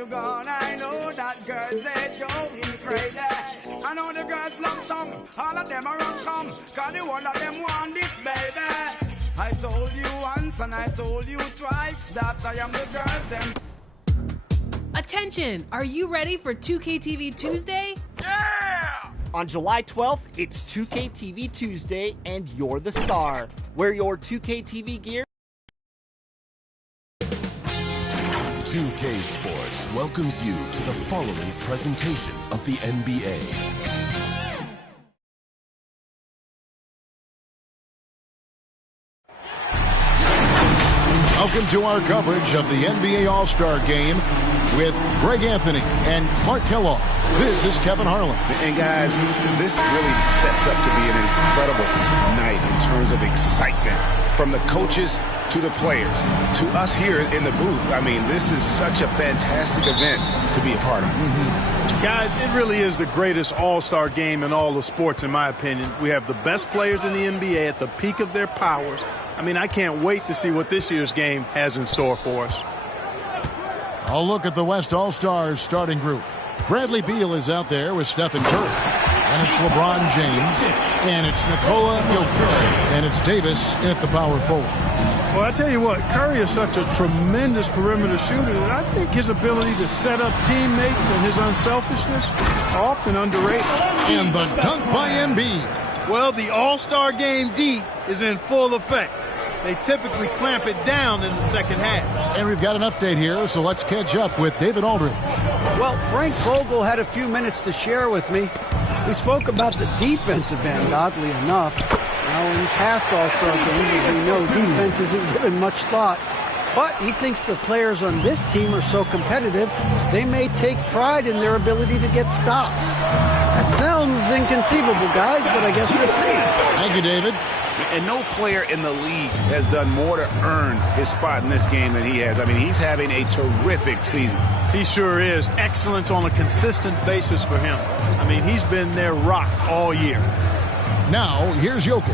you gone, I know that girls, they going crazy. I know the girls love song, all of them are on come, cause the one of them want this, baby. I told you once and I told you twice that I am the girls, them. Attention, are you ready for 2K TV Tuesday? Yeah! On July 12th, it's 2K TV Tuesday, and you're the star. Wear your 2K TV gear. 2K Sports welcomes you to the following presentation of the NBA. Welcome to our coverage of the NBA All-Star Game with Greg Anthony and Clark Kellogg. This is Kevin Harlan. And guys, this really sets up to be an incredible night in terms of excitement from the coaches to the players to us here in the booth. I mean, this is such a fantastic event to be a part of. Guys, it really is the greatest all-star game in all the sports, in my opinion. We have the best players in the NBA at the peak of their powers. I mean, I can't wait to see what this year's game has in store for us. I'll look at the West All-Stars starting group. Bradley Beal is out there with Stephen Curry. And it's LeBron James. And it's Nikola Jokic. And it's Davis at the power forward. Well, I tell you what, Curry is such a tremendous perimeter shooter that I think his ability to set up teammates and his unselfishness are often underrated. And the dunk by Embiid. Well, the All-Star Game D is in full effect. They typically clamp it down in the second half. And we've got an update here, so let's catch up with David Aldridge. Well, Frank Vogel had a few minutes to share with me. We spoke about the defensive end, oddly enough. Now, in past All-Star games, as we know, defense isn't given much thought. But he thinks the players on this team are so competitive, they may take pride in their ability to get stops. That sounds inconceivable, guys, but I guess we'll see. Thank you, David. And no player in the league has done more to earn his spot in this game than he has. I mean, he's having a terrific season. He sure is. Excellent on a consistent basis for him. I mean, he's been their rock all year. Now, here's Jokic.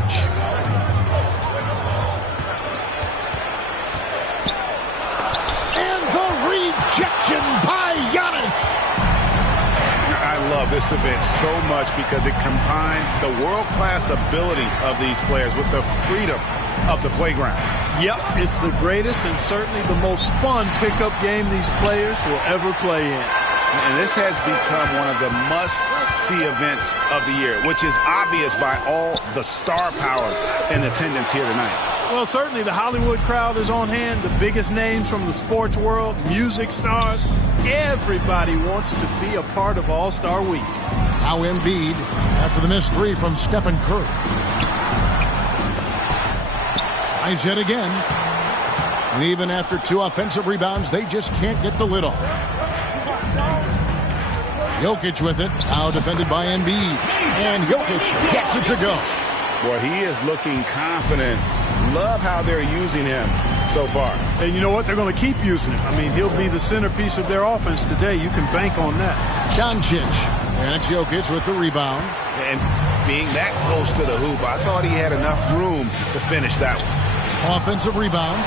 And the rejection by Giannis. I love this event so much because it combines the world-class ability of these players with the freedom of the playground. Yep, it's the greatest and certainly the most fun pickup game these players will ever play in. And this has become one of the must-see events of the year, which is obvious by all the star power in attendance here tonight. Well, certainly the Hollywood crowd is on hand, the biggest names from the sports world, music stars. Everybody wants to be a part of All-Star Week. Now Embiid after the missed three from Stephen Curry. Tries yet again. And even after two offensive rebounds, they just can't get the lid off. Jokic with it. Now defended by Embiid. And Jokic gets it to go. Boy, he is looking confident. Love how they're using him so far. And you know what? They're going to keep using him. I mean, he'll be the centerpiece of their offense today. You can bank on that. Doncic. And it's Jokic with the rebound. And being that close to the hoop, I thought he had enough room to finish that one. Offensive rebound.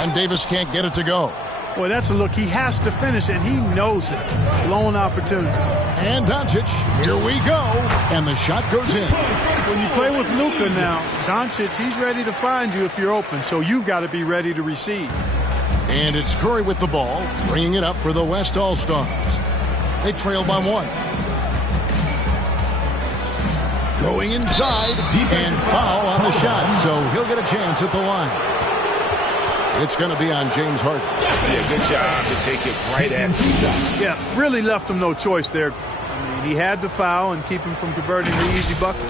And Davis can't get it to go. Boy, that's a look. He has to finish, and he knows it. Lone opportunity. And Doncic, here we go. And the shot goes in. When you play with Luka now, Doncic, he's ready to find you if you're open, so you've got to be ready to receive. And it's Curry with the ball, bringing it up for the West All-Stars. They trail by one. Going inside, and foul on the shot, so he'll get a chance at the line. It's going to be on James Harden. Yeah, good job to take it right at the shot. Yeah, really left him no choice there. I mean, he had to foul and keep him from converting the easy bucket.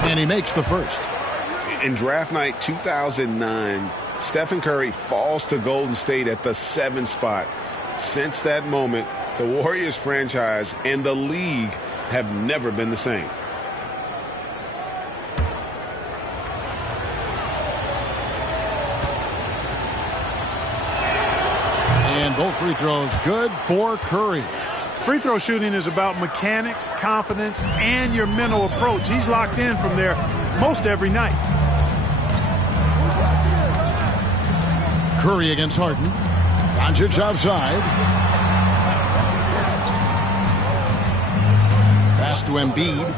And he makes the first. In draft night 2009, Stephen Curry falls to Golden State at the 7th spot. Since that moment, the Warriors franchise and the league have never been the same. And both free throws good for Curry. Free throw shooting is about mechanics, confidence, and your mental approach. He's locked in from there most every night. Curry against Harden. Doncic outside. Pass to Embiid.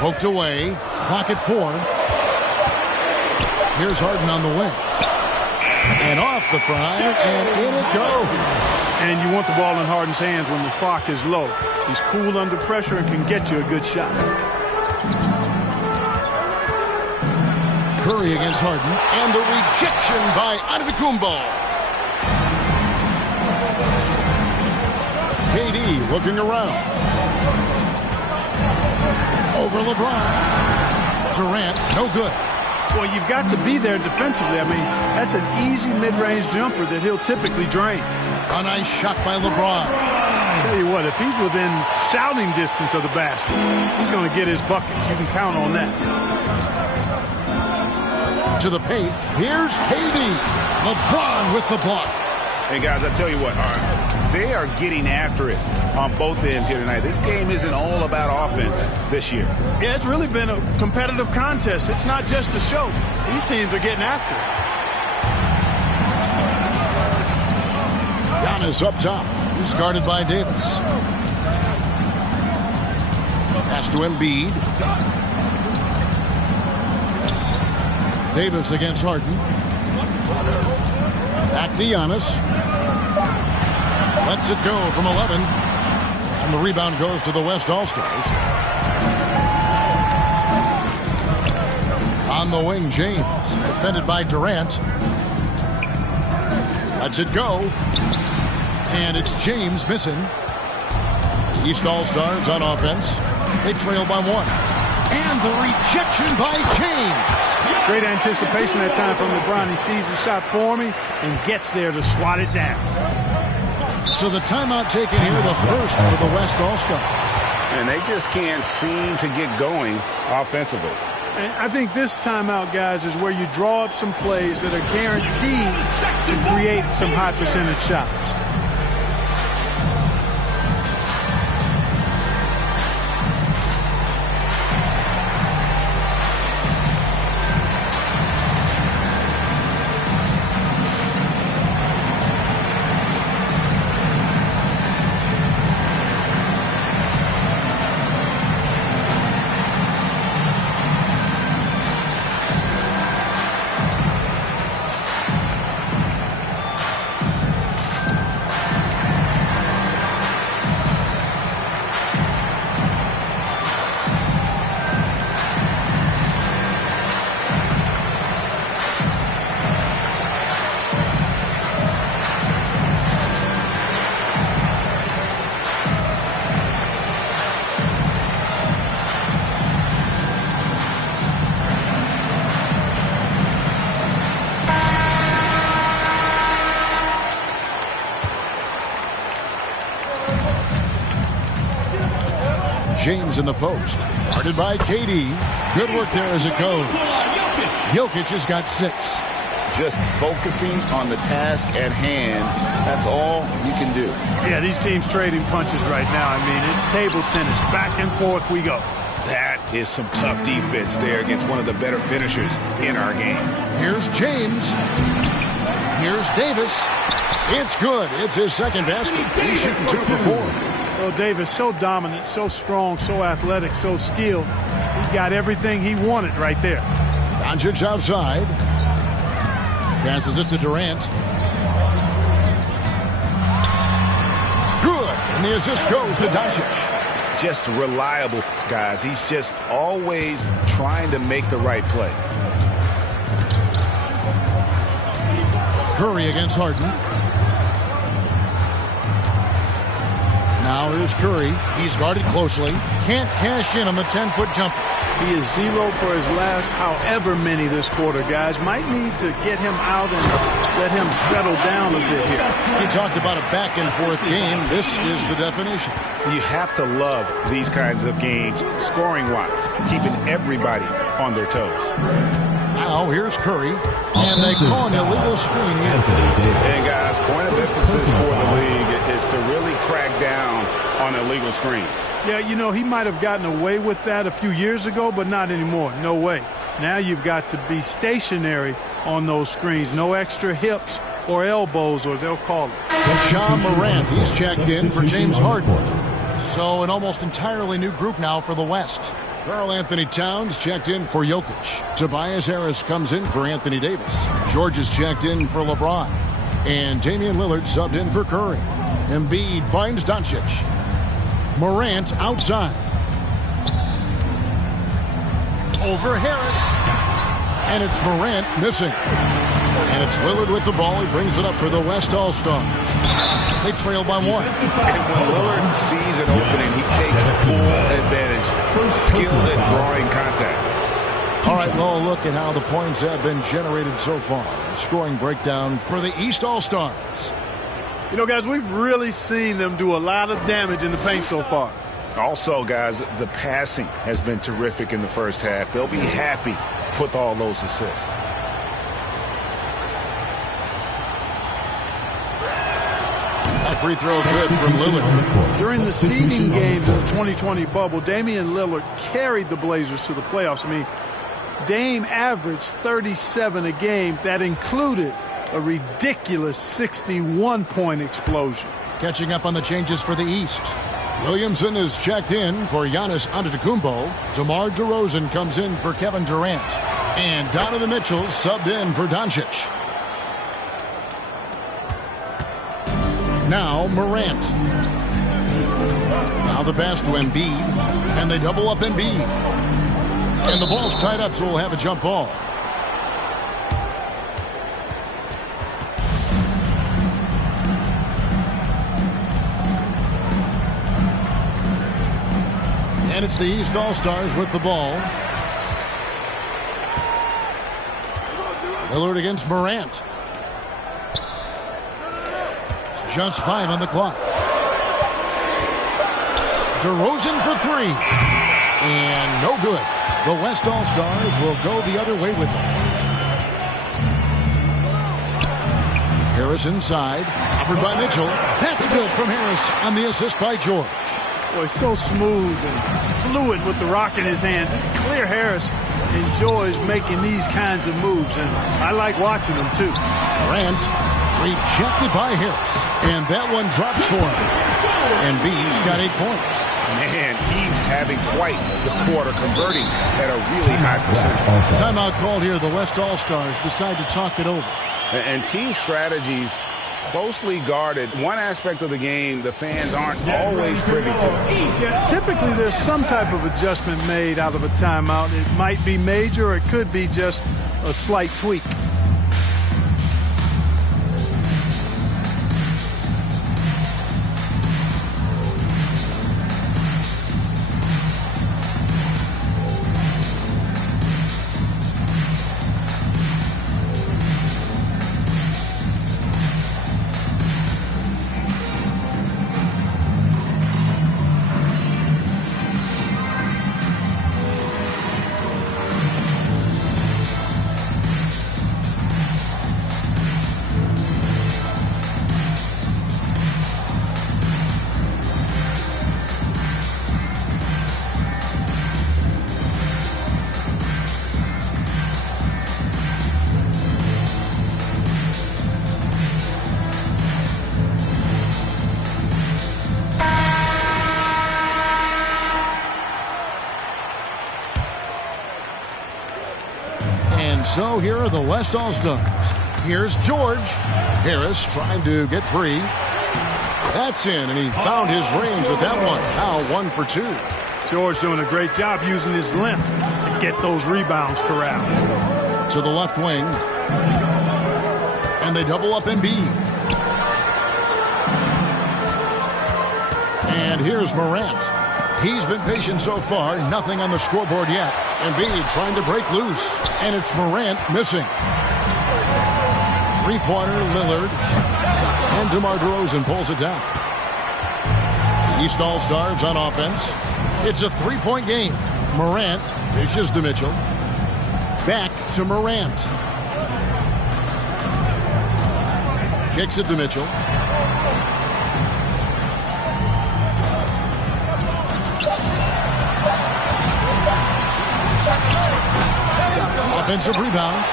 Poked away. Clock at 4. Here's Harden on the wing. And off the front, and in it goes. And you want the ball in Harden's hands when the clock is low. He's cool under pressure and can get you a good shot. Curry against Harden, and the rejection by Antetokounmpo. KD looking around. Over LeBron. Durant, no good. Well, you've got to be there defensively. I mean, that's an easy mid-range jumper that he'll typically drain. A nice shot by LeBron. Tell you what, if he's within shouting distance of the basket, he's going to get his buckets. You can count on that. To the paint. Here's KD. LeBron with the block. Hey, guys, I tell you what, they are getting after it on both ends here tonight. This game isn't all about offense this year. Yeah, it's really been a competitive contest. It's not just a show. These teams are getting after it. Giannis up top. He's guarded by Davis. Pass to Embiid. Davis against Harden. Back to Giannis. Lets it go from 11. And the rebound goes to the West All-Stars. On the wing, James. Defended by Durant. Lets it go. And it's James missing. The East All-Stars on offense. They trail by 1. And the rejection by James. Great anticipation that time from LeBron. He sees the shot forming and gets there to swat it down. So the timeout taken here, the first for the West All-Stars. And they just can't seem to get going offensively. And I think this timeout, guys, is where you draw up some plays that are guaranteed to create some high percentage shots. James in the post. Guarded by KD. Good work there as it goes. Jokic has got 6. Just focusing on the task at hand. That's all you can do. Yeah, these teams trading punches right now. I mean, it's table tennis. Back and forth we go. That is some tough defense there against one of the better finishers in our game. Here's James. Here's Davis. It's good. It's his second basket. He's shooting 2 for 4. Oh, Davis, so dominant, so strong, so athletic, so skilled. He got everything he wanted right there. Doncic outside. Passes it to Durant. Good. And the assist goes to Doncic. Just reliable, guys. He's just always trying to make the right play. Curry against Harden. Now here's Curry. He's guarded closely. Can't cash in on the 10-foot jumper. He is 0 for his last however many this quarter, guys. Might need to get him out and let him settle down a bit here. He talked about a back-and-forth game. This is the definition. You have to love these kinds of games, scoring-wise, keeping everybody on their toes. Now here's Curry, and they call an illegal screen here. And guys, point of emphasis for the league is to really crack down on illegal screens. Yeah, you know, he might have gotten away with that a few years ago, but not anymore. No way. Now you've got to be stationary on those screens. No extra hips or elbows, or they'll call it. John Morant, he's checked in for James Harden. So an almost entirely new group now for the West. Karl Anthony Towns checked in for Jokic. Tobias Harris comes in for Anthony Davis. George is checked in for LeBron. And Damian Lillard subbed in for Curry. Embiid finds Doncic. Morant outside. Over Harris. And it's Morant missing. And it's Lillard with the ball. He brings it up for the West All-Stars. They trail by 1. And when Lillard sees an opening, he takes full advantage. Skilled at drawing contact. All right, well, look at how the points have been generated so far. A scoring breakdown for the East All-Stars. You know, guys, we've really seen them do a lot of damage in the paint so far. Also, guys, the passing has been terrific in the first half. They'll be happy with all those assists. That free throw good from Lillard. During the seeding games of the 2020 bubble, Damian Lillard carried the Blazers to the playoffs. I mean, Dame averaged 37 a game. That included a ridiculous 61-point explosion. Catching up on the changes for the East. Williamson is checked in for Giannis Antetokounmpo. DeMar DeRozan comes in for Kevin Durant. And Donovan Mitchell subbed in for Doncic. Now Morant. Now the pass to Embiid. And they double up Embiid. And the ball's tied up, so we'll have a jump ball. And it's the East All-Stars with the ball. Lillard against Morant. Just 5 on the clock. DeRozan for 3. And no good. The West All-Stars will go the other way with them. Harris inside. Covered by Mitchell. That's good from Harris on the assist by George. Boy, so smooth and fluid with the rock in his hands. It's clear Harris enjoys making these kinds of moves, and I like watching them too. Durant rejected by Harris, and that one drops for him. Embiid's got 8 points. Man, he's having quite the quarter, converting at a really high percentage. Timeout called here. The West All-Stars decide to talk it over. And team strategies closely guarded. One aspect of the game the fans aren't always privy to. Typically, there's some type of adjustment made out of a timeout. It might be major, or it could be just a slight tweak. So here are the West All-Stars. Here's George. Harris trying to get free. That's in, and he found his range with that one. Now 1 for 2. George doing a great job using his length to get those rebounds corralled. To the left wing. And they double up Embiid. And here's Morant. He's been patient so far. Nothing on the scoreboard yet. Embiid trying to break loose. And it's Morant missing. Three-pointer, Lillard. And DeMar DeRozan pulls it down. The East All-Stars on offense. It's a 3-point game. Morant dishes to Mitchell. Back to Morant. Kicks it to Mitchell. Offensive rebound.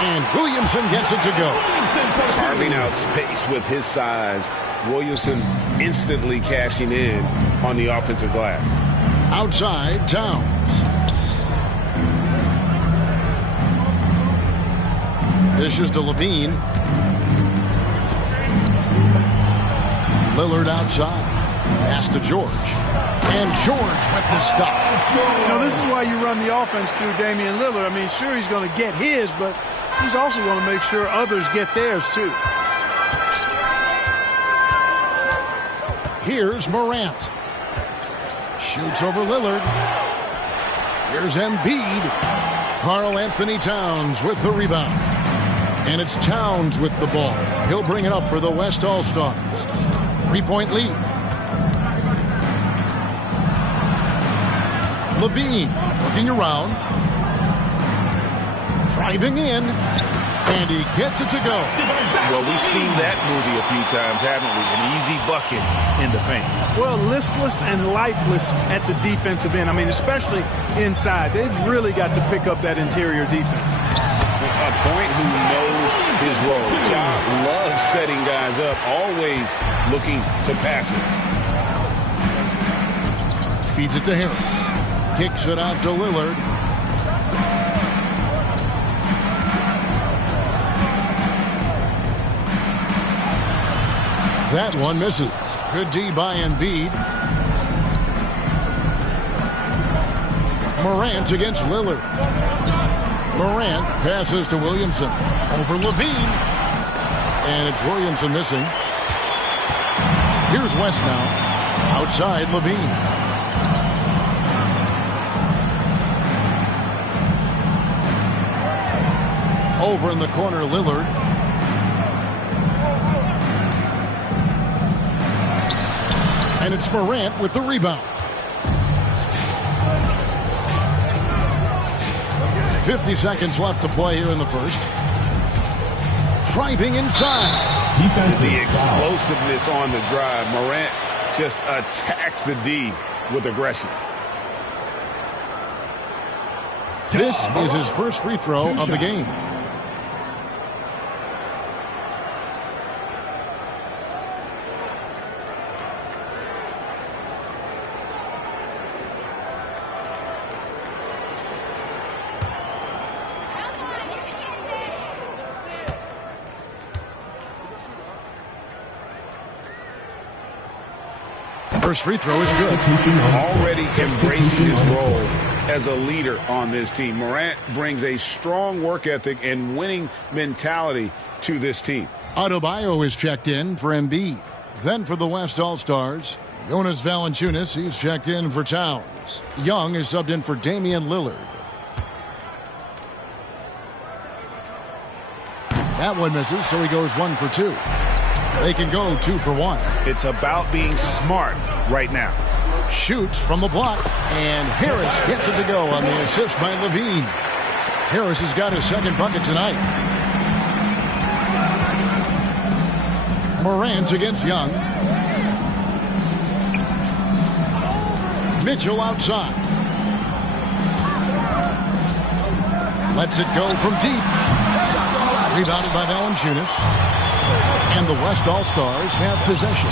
And Williamson gets it to go. Carving out space with his size. Williamson instantly cashing in on the offensive glass. Outside, Towns. Dishes to Levine. Lillard outside. Pass to George. And George with the stuff. You know, this is why you run the offense through Damian Lillard. I mean, sure, he's going to get his, but he's also going to make sure others get theirs, too. Here's Morant. Shoots over Lillard. Here's Embiid. Karl Anthony Towns with the rebound. And it's Towns with the ball. He'll bring it up for the West All-Stars. 3-point lead. Levine looking around. Driving in. And he gets it to go. Well, we've seen that movie a few times, haven't we? An easy bucket in the paint. Well, listless and lifeless at the defensive end. I mean, especially inside. They've really got to pick up that interior defense. A point who knows his role. Ja loves setting guys up, always looking to pass it. Feeds it to Harris. Kicks it out to Lillard. That one misses. Good D by Embiid. Morant against Lillard. Morant passes to Williamson. Over Levine. And it's Williamson missing. Here's West now. Outside Levine. Over in the corner, Lillard. And it's Morant with the rebound. 50 seconds left to play here in the first. Driving inside. The explosiveness on the drive. Morant just attacks the D with aggression. This is his first free throw of the game. First free throw is good. Already embracing his role as a leader on this team. Morant brings a strong work ethic and winning mentality to this team. Adebayo is checked in for Embiid. Then for the West All-Stars, Jonas Valanciunas, he's checked in for Towns. Young is subbed in for Damian Lillard. That one misses, so he goes 1 for 2. They can go 2 for 1. It's about being smart right now. Shoots from the block, and Harris gets it to go on the assist by Levine. Harris has got his second bucket tonight. Morant against Young. Mitchell outside. Lets it go from deep. Rebounded by Valanciunas. And the West All-Stars have possession.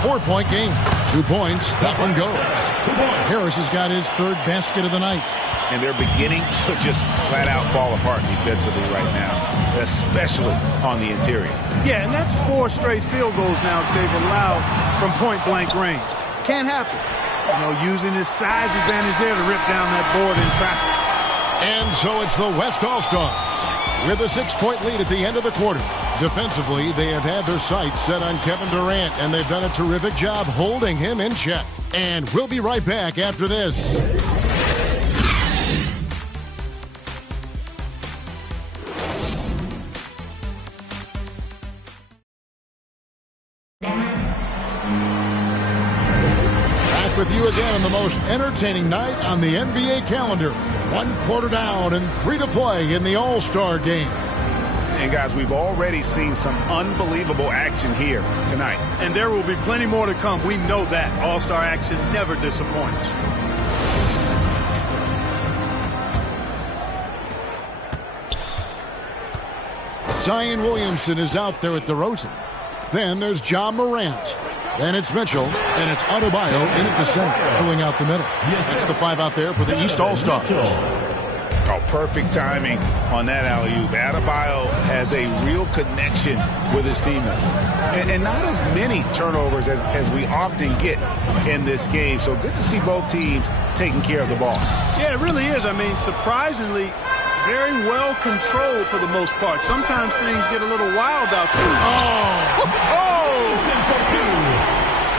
4-point game. 2 points. That one goes. Harris has got his third basket of the night. And they're beginning to just flat out fall apart defensively right now, especially on the interior. Yeah, and that's 4 straight field goals now they've allowed from point-blank range. Can't happen. You know, using his size advantage there to rip down that board in traffic. And so it's the West All-Stars with a 6-point lead at the end of the quarter. Defensively, they have had their sights set on Kevin Durant, and they've done a terrific job holding him in check. And we'll be right back after this. Back with you again on the most entertaining night on the NBA calendar. 1 quarter down and 3 to play in the All-Star game. And guys, we've already seen some unbelievable action here tonight. And there will be plenty more to come. We know that. All-Star action never disappoints. Zion Williamson is out there at DeRozan. Then there's John Morant. Then it's Mitchell, and it's Adebayo in at the center, filling out the middle. That's the 5 out there for the East All-Stars. Oh, perfect timing on that alley-oop. Adebayo has a real connection with his teammates. And not as many turnovers as we often get in this game. So good to see both teams taking care of the ball. Yeah, it really is. I mean, surprisingly, very well controlled for the most part. Sometimes things get a little wild out there.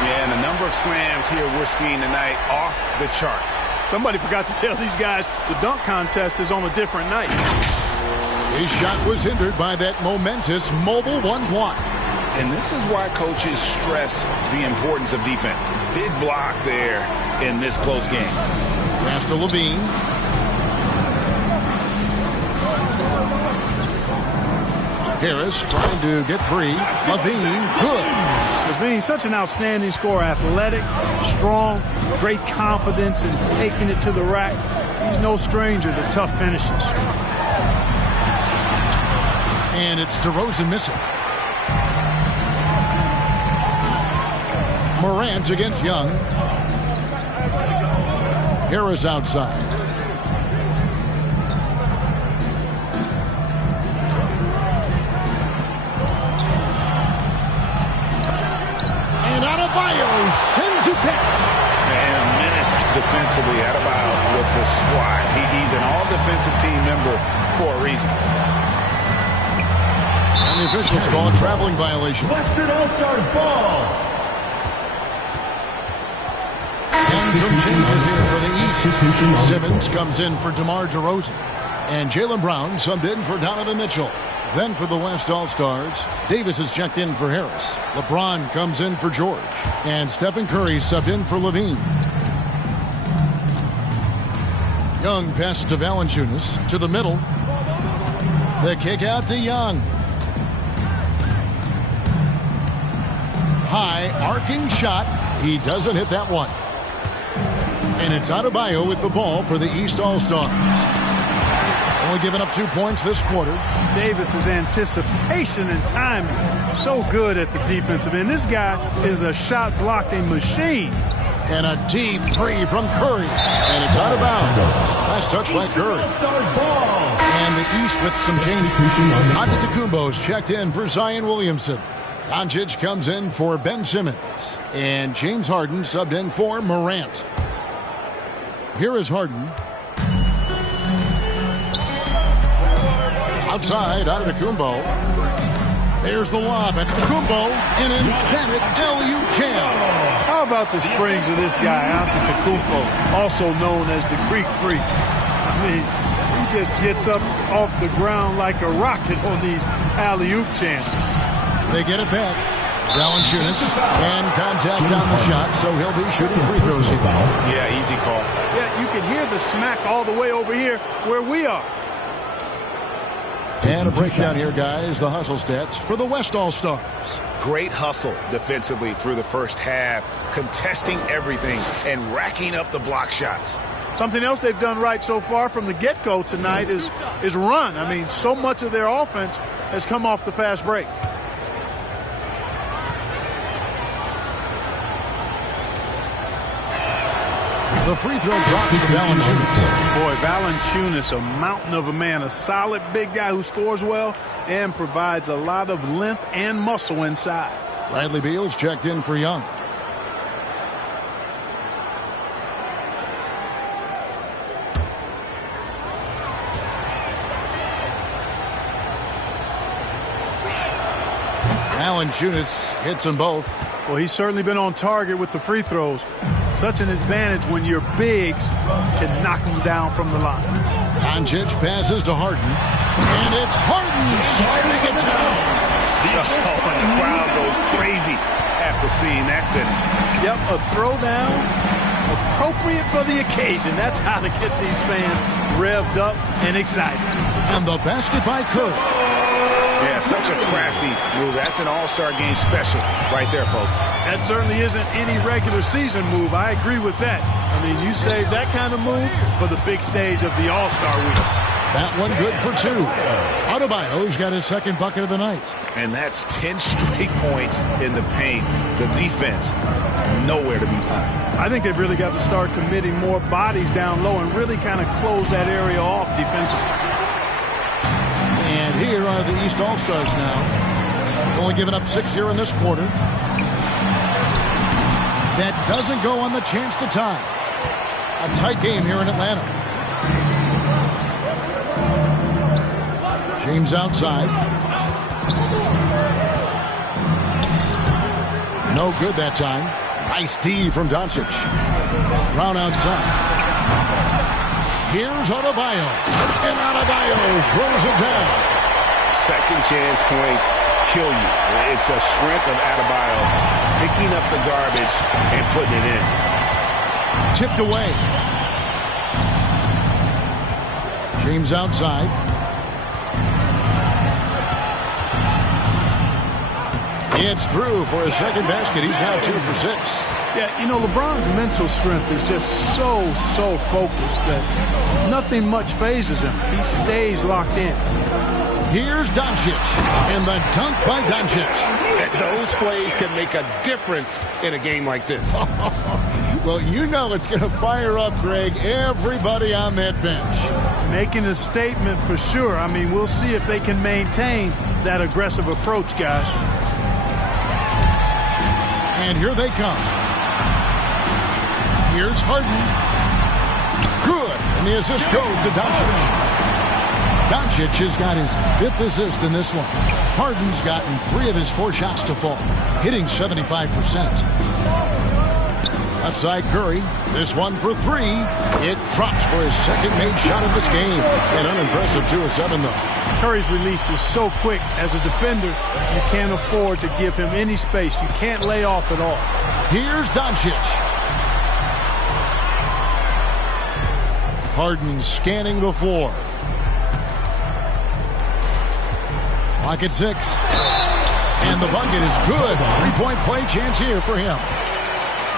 Yeah, and the number of slams here we're seeing tonight off the charts. Somebody forgot to tell these guys the dunk contest is on a different night. His shot was hindered by that momentous mobile 1 block. And this is why coaches stress the importance of defense. Big block there in this close game. Pass to Levine. Harris trying to get free. Levine, good. Levine, such an outstanding scorer. Athletic, strong, great confidence in taking it to the rack. He's no stranger to tough finishes. And it's DeRozan missing. Morant against Young. Harris outside. And Adebayo sends it back. And a menace defensively. Adebayo with the swat. He's an all-defensive team member for a reason. And the officials call a traveling violation. Western All-Stars ball. And some changes here for the East. Simmons comes in for DeMar DeRozan. And Jaylen Brown subbed in for Donovan Mitchell. Then for the West All-Stars, Davis is checked in for Harris. LeBron comes in for George. And Stephen Curry subbed in for Levine. Young passes to Valanciunas to the middle. The kick out to Young. High arcing shot. He doesn't hit that one. And it's Adebayo with the ball for the East All-Stars. Only giving up 2 points this quarter. Davis's anticipation and timing, so good at the defensive end. This guy is a shot blocking machine. And a deep three from Curry. And it's out of bounds. Last touch by Curry. And the East with some changes. Antetokounmpo's checked in for Zion Williamson. Doncic comes in for Ben Simmons. And James Harden subbed in for Morant. Here is Harden. Outside, Antetokounmpo. There's the lob. Antetokounmpo, an emphatic LU jam. How about the springs of this guy, Antetokounmpo, also known as the Greek Freak? I mean, he just gets up off the ground like a rocket on these alley-oop chances. They get it back. Valanciunas and contact on the shot, so he'll be shooting free throws here. Yeah, easy call. Yeah, you can hear the smack all the way over here where we are. And a breakdown here, guys. The hustle stats for the West All-Stars. Great hustle defensively through the first half, contesting everything and racking up the block shots. Something else they've done right so far from the get-go tonight is run. I mean, so much of their offense has come off the fast break. The free throw drops to Valanciunas. Boy, Valanciunas, a mountain of a man, a solid big guy who scores well and provides a lot of length and muscle inside. Bradley Beal's checked in for Young. Valanciunas hits them both. Well, he's certainly been on target with the free throws. Such an advantage when your bigs can knock them down from the line. Doncic passes to Harden. And it's Harden slamming it down. Oh, and the crowd goes crazy after seeing that finish. Yep, a throwdown, a appropriate for the occasion. That's how to get these fans revved up and excited. And the basket by Curry. Yeah, such a crafty move. That's an all-star game special right there, folks. That certainly isn't any regular season move. I agree with that. I mean, you save that kind of move for the big stage of the All-Star week. That one good for 2. Adebayo's got his second bucket of the night. And that's 10 straight points in the paint. The defense, nowhere to be found. I think they've really got to start committing more bodies down low and really kind of close that area off defensively. And here are the East All-Stars now. Only giving up 6 here in this quarter. That doesn't go on the chance to tie. A tight game here in Atlanta. James outside. No good that time. Nice D from Doncic. Brown outside. Here's Adebayo. And Adebayo throws it down. Second chance points kill you. It's a strength of Adebayo picking up the garbage and putting it in. Tipped away. James outside. It's through for his second basket. He's now 2 for 6. Yeah, you know, LeBron's mental strength is just so focused that nothing much phases him. He stays locked in. Here's Doncic, and the dunk by Doncic. Those plays can make a difference in a game like this. Well, you know it's going to fire up, Greg, everybody on that bench. Making a statement for sure. I mean, we'll see if they can maintain that aggressive approach, guys. And here they come. Here's Harden. Good. And the assist goes to Doncic. Doncic has got his 5th assist in this one. Harden's gotten 3 of his 4 shots to fall, hitting 75%. Outside Curry. This one for 3. It drops for his second made shot of this game. An unimpressive 2 of 7, though. Curry's release is so quick. As a defender, you can't afford to give him any space. You can't lay off at all. Here's Doncic. Harden scanning the floor. Clock at 6. And the bucket is good. 3-point play chance here for him.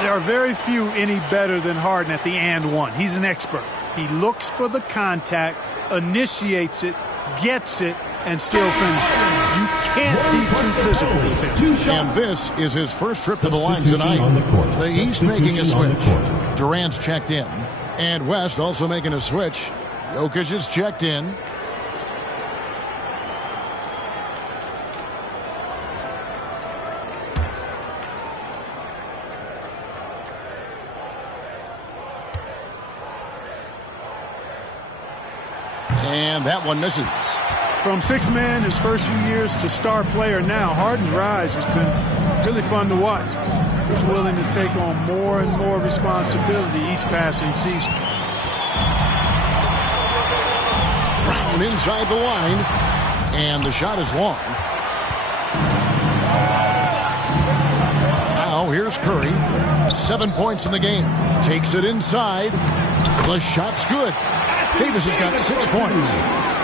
There are very few any better than Harden at the and one. He's an expert. He looks for the contact, initiates it, gets it, and still finishes. You can't be too physical with him. And this is his first trip to the line tonight. The East making a switch. Durant's checked in. And West also making a switch. Jokic is checked in. And that one misses. From 6-man his first few years to star player now, Harden's rise has been really fun to watch. He's willing to take on more and more responsibility each passing season. Brown inside the line, and the shot is long. Now here's Curry. 7 points in the game. Takes it inside. The shot's good. Davis has got 6 points.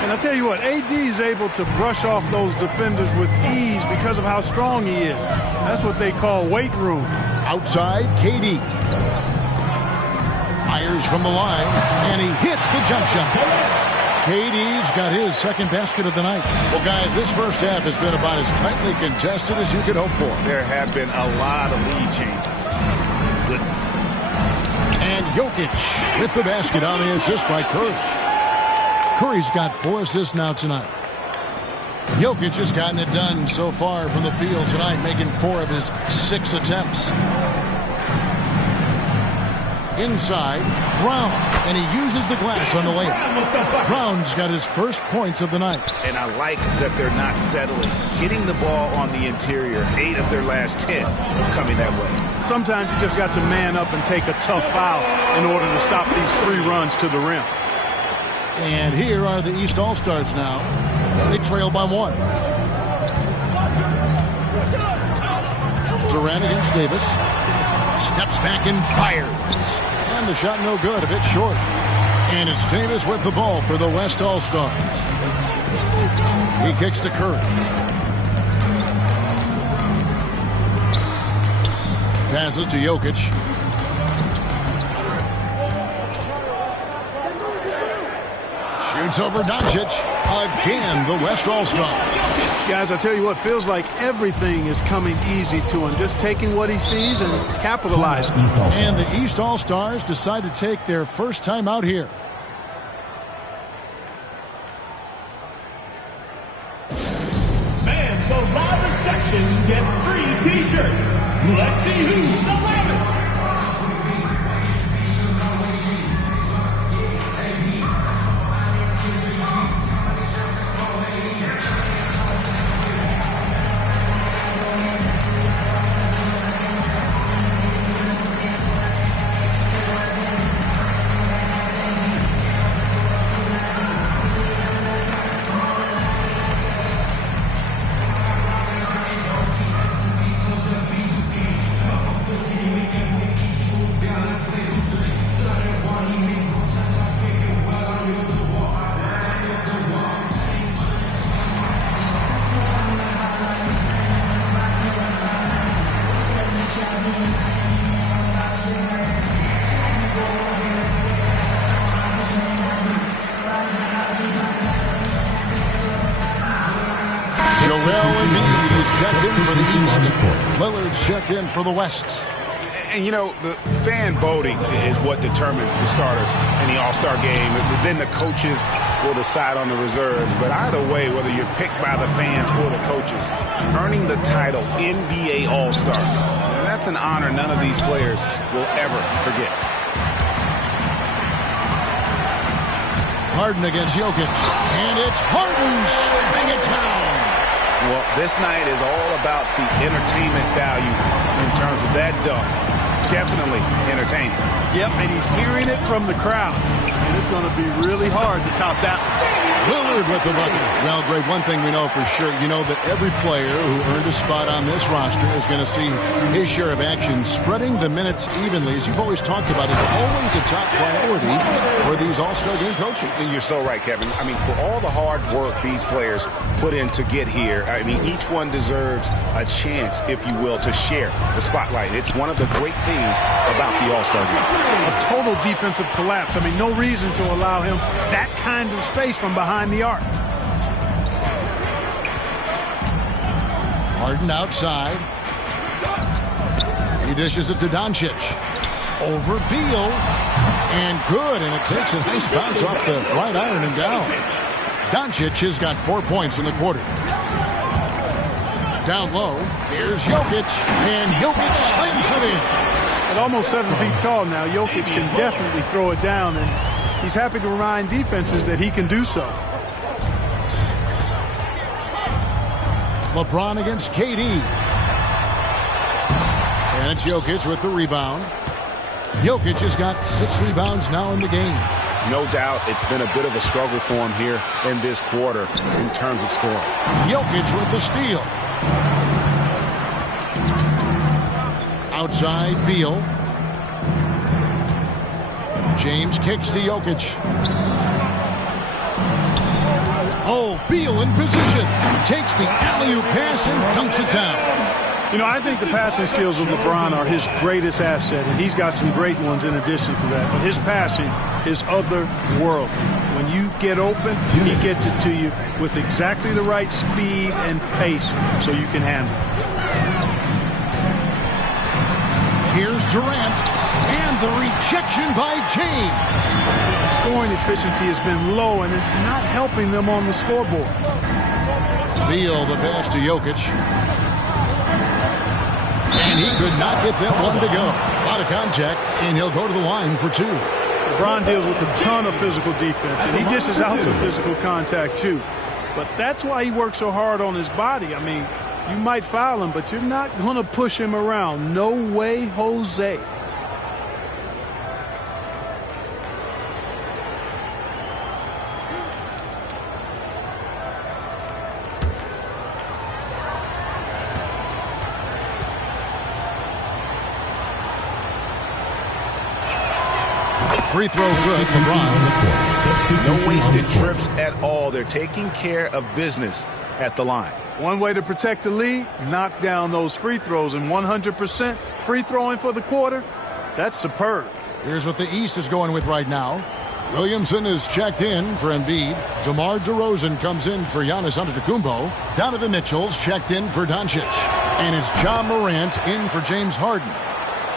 And I'll tell you what, AD is able to brush off those defenders with ease because of how strong he is. That's what they call weight room. Outside, KD. Fires from the line, and he hits the jump shot. KD's got his second basket of the night. Well, guys, this first half has been about as tightly contested as you could hope for. There have been a lot of lead changes. Goodness. And Jokic with the basket on the assist by Curry. Curry's got 4 assists now tonight. Jokic has gotten it done so far from the field tonight, making 4 of his 6 attempts. Inside, Brown, and he uses the glass on the layup. Brown's got his first points of the night. And I like that they're not settling. Hitting the ball on the interior, 8 of their last 10 coming that way. Sometimes you just got to man up and take a tough foul in order to stop these 3 runs to the rim. And here are the East All-Stars now. They trail by 1. Durant against Davis. Steps back and fires. And the shot no good, a bit short. And it's Davis with the ball for the West All-Stars. He kicks to Curry. Passes to Jokic. Shoots over Doncic. Again, the West All-Star. Guys, I tell you what, feels like everything is coming easy to him. Just taking what he sees and capitalizing. And the East All-Stars decide to take their first time out here. Fans, the loudest section gets free t-shirts. Let's see who's the loudest. Lillard's checked in for the West. And, you know, the fan voting is what determines the starters in the All-Star game. Then the coaches will decide on the reserves. But either way, whether you're picked by the fans or the coaches, earning the title NBA All-Star, that's an honor none of these players will ever forget. Harden against Jokic. And it's Harden stripping it down. Well, this night is all about the entertainment value in terms of that dunk. Definitely entertaining. Yep, and he's hearing it from the crowd. And it's going to be really hard to top that one. Lillard with the bucket. Well, Greg, one thing we know for sure, you know that every player who earned a spot on this roster is going to see his share of action. Spreading the minutes evenly, as you've always talked about, is always a top priority for these All-Star game coaches. And you're so right, Kevin. I mean, for all the hard work these players put in to get here, I mean, each one deserves a chance, if you will, to share the spotlight. It's one of the great things about the All-Star game. A total defensive collapse. I mean, no reason to allow him that kind of space from behind the arc. Harden outside. He dishes it to Doncic. Over Beal. And good. And it takes a nice bounce off the right iron and down. Doncic has got 4 points in the quarter. Down low. Here's Jokic. And Jokic slams it in. At almost 7 feet tall now, Jokic can definitely throw it down. And he's happy to remind defenses that he can do so. LeBron against KD. And it's Jokic with the rebound. Jokic has got 6 rebounds now in the game. No doubt it's been a bit of a struggle for him here in this quarter in terms of scoring. Jokic with the steal. Outside, Beal. James kicks to Jokic. Oh, Beal in position. Takes the alley-oop pass and dunks it down. You know, I think the passing skills of LeBron are his greatest asset, and he's got some great ones in addition to that. But his passing is otherworldly. When you get open, he gets it to you with exactly the right speed and pace so you can handle it. Here's Durant, and the rejection by James. Scoring efficiency has been low, and it's not helping them on the scoreboard. Beal the pass to Jokic. And he could not get that one to go. A lot of contact, and he'll go to the line for 2. LeBron deals with a ton of physical defense, and he dishes out some physical contact too. But that's why he works so hard on his body. I mean, you might foul him, but you're not going to push him around. No way, Jose. free throw good, LeBron. No wasted trips at all. They're taking care of business at the line. One way to protect the lead, knock down those free throws, and 100% free throwing for the quarter, that's superb. Here's what the East is going with right now. Williamson is checked in for Embiid. DeMar DeRozan comes in for Giannis Antetokounmpo. Donovan Mitchell's checked in for Doncic. And it's John Morant in for James Harden.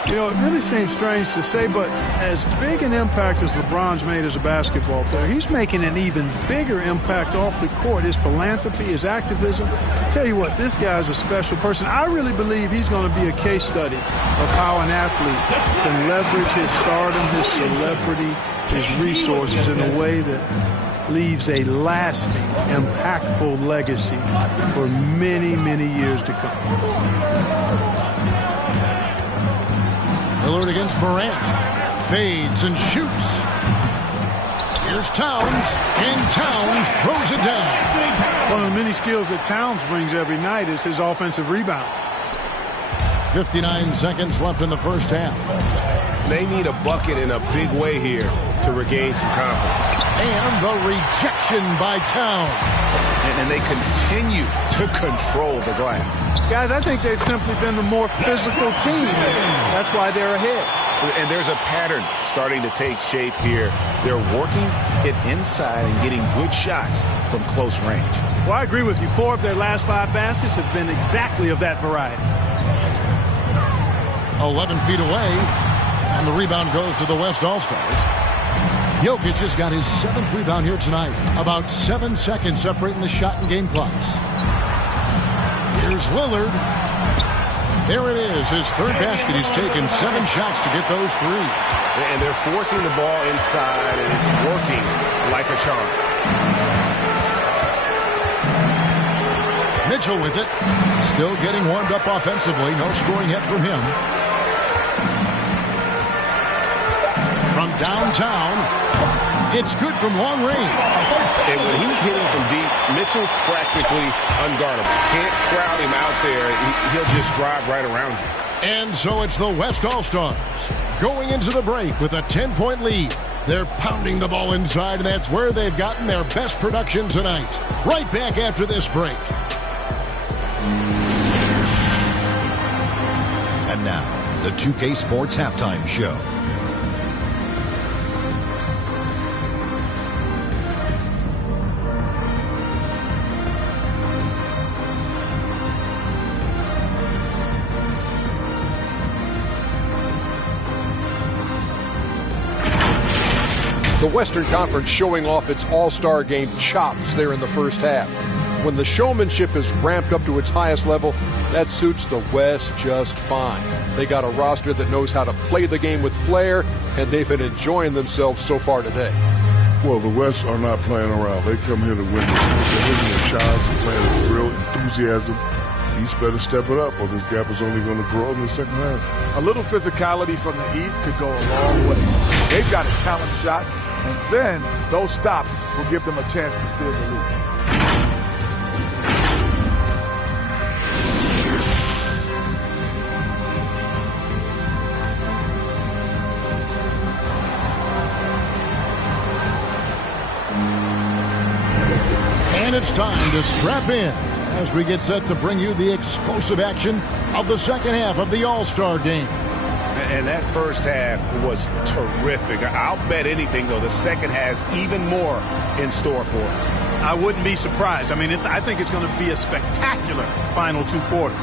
You know, it really seems strange to say, but as big an impact as LeBron's made as a basketball player, he's making an even bigger impact off the court. His philanthropy, his activism. I tell you what, this guy's a special person. I really believe he's going to be a case study of how an athlete can leverage his stardom, his celebrity, his resources in a way that leaves a lasting, impactful legacy for many, many years to come. Lillard against Morant. Fades and shoots. Here's Towns, and Towns throws it down. One of the many skills that Towns brings every night is his offensive rebound. 59 seconds left in the first half. They need a bucket in a big way here to regain some confidence. And the rejection by Towns. And they continue to control the glass. Guys, I think they've simply been the more physical team. That's why they're ahead. And there's a pattern starting to take shape here. They're working it inside and getting good shots from close range. Well, I agree with you. 4 of their last 5 baskets have been exactly of that variety. 11 feet away, and the rebound goes to the West All-Stars. Jokic has got his 7th rebound here tonight. About 7 seconds separating the shot and game clocks. Here's Lillard. There it is, his 3rd basket. He's taken 7 shots to get those 3. And they're forcing the ball inside, and it's working like a charm. Mitchell with it. Still getting warmed up offensively. No scoring yet from him. From downtown, it's good from long range. And when he's hitting from deep, Mitchell's practically unguardable. Can't crowd him out there. He'll just drive right around you. And so it's the West All-Stars going into the break with a 10-point lead. They're pounding the ball inside, and that's where they've gotten their best production tonight. Right back after this break. And now, the 2K Sports Halftime Show. The Western Conference showing off its all-star game chops there in the first half. When the showmanship is ramped up to its highest level, that suits the West just fine. They got a roster that knows how to play the game with flair, and they've been enjoying themselves so far today. Well, the West are not playing around. They come here to win. They're hitting their shots and playing with real enthusiasm. East better step it up, or this gap is only going to grow in the second half. A little physicality from the East could go a long way. They've got a talent shot, and then those stops will give them a chance to steal the lead. And it's time to strap in as we get set to bring you the explosive action of the second half of the All-Star game. And that first half was terrific. I'll bet anything, though, the second has even more in store for us. I wouldn't be surprised. I mean, I think it's going to be a spectacular final 2 quarters.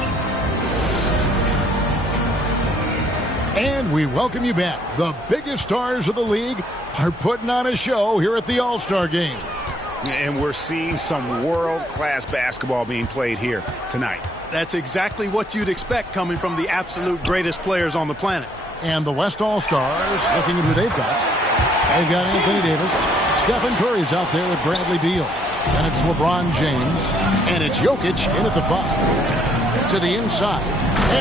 And we welcome you back. The biggest stars of the league are putting on a show here at the All-Star game. And we're seeing some world-class basketball being played here tonight. That's exactly what you'd expect coming from the absolute greatest players on the planet. And the West All-Stars, looking at who they've got. They've got Anthony Davis. Stephen Curry's out there with Bradley Beal. And it's LeBron James. And it's Jokic in at the 5. To the inside.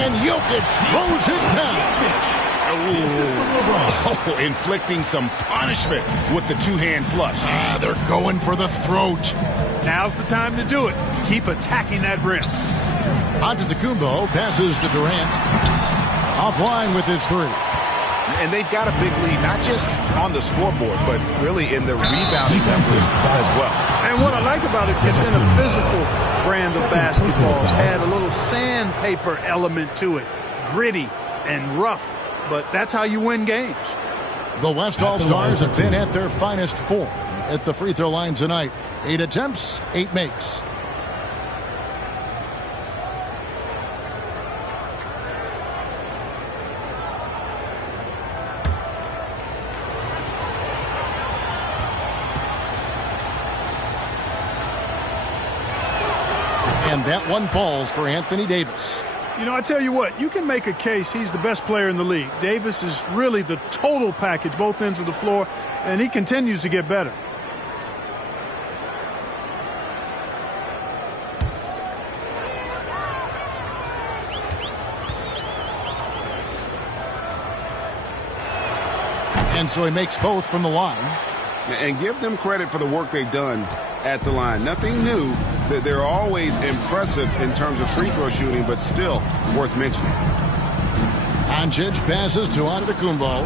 And Jokic throws it down. Oh, inflicting some punishment with the 2-hand flush. They're going for the throat. Now's the time to do it. Keep attacking that rim. Antetokounmpo passes to Durant. Offline with his 3. And they've got a big lead, not just on the scoreboard, but really in the rebounding numbers as well. And what I like about it, it's been a physical brand of basketball. It's had a little sandpaper element to it, gritty and rough, but that's how you win games. The West All-Stars have been at their finest form at the free throw line tonight. 8 attempts, 8 makes. And that one falls for Anthony Davis. You know, I tell you what, you can make a case he's the best player in the league. Davis is really the total package, both ends of the floor, and he continues to get better. And so he makes both from the line. And give them credit for the work they've done at the line. Nothing new. That they're always impressive in terms of free throw shooting, but still worth mentioning. Doncic passes to Antetokounmpo.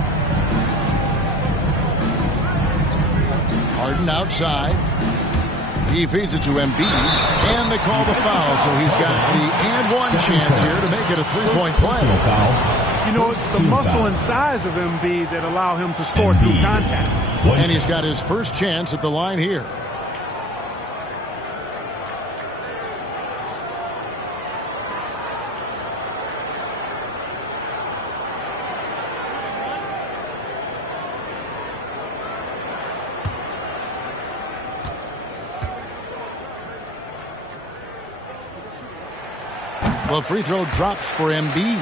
Harden outside. He feeds it to Embiid, and they call the foul, so he's got the and one chance here to make it a three-point play. You know, it's the muscle and size of Embiid that allow him to score through contact. And he's got his first chance at the line here. The free throw drops for Embiid.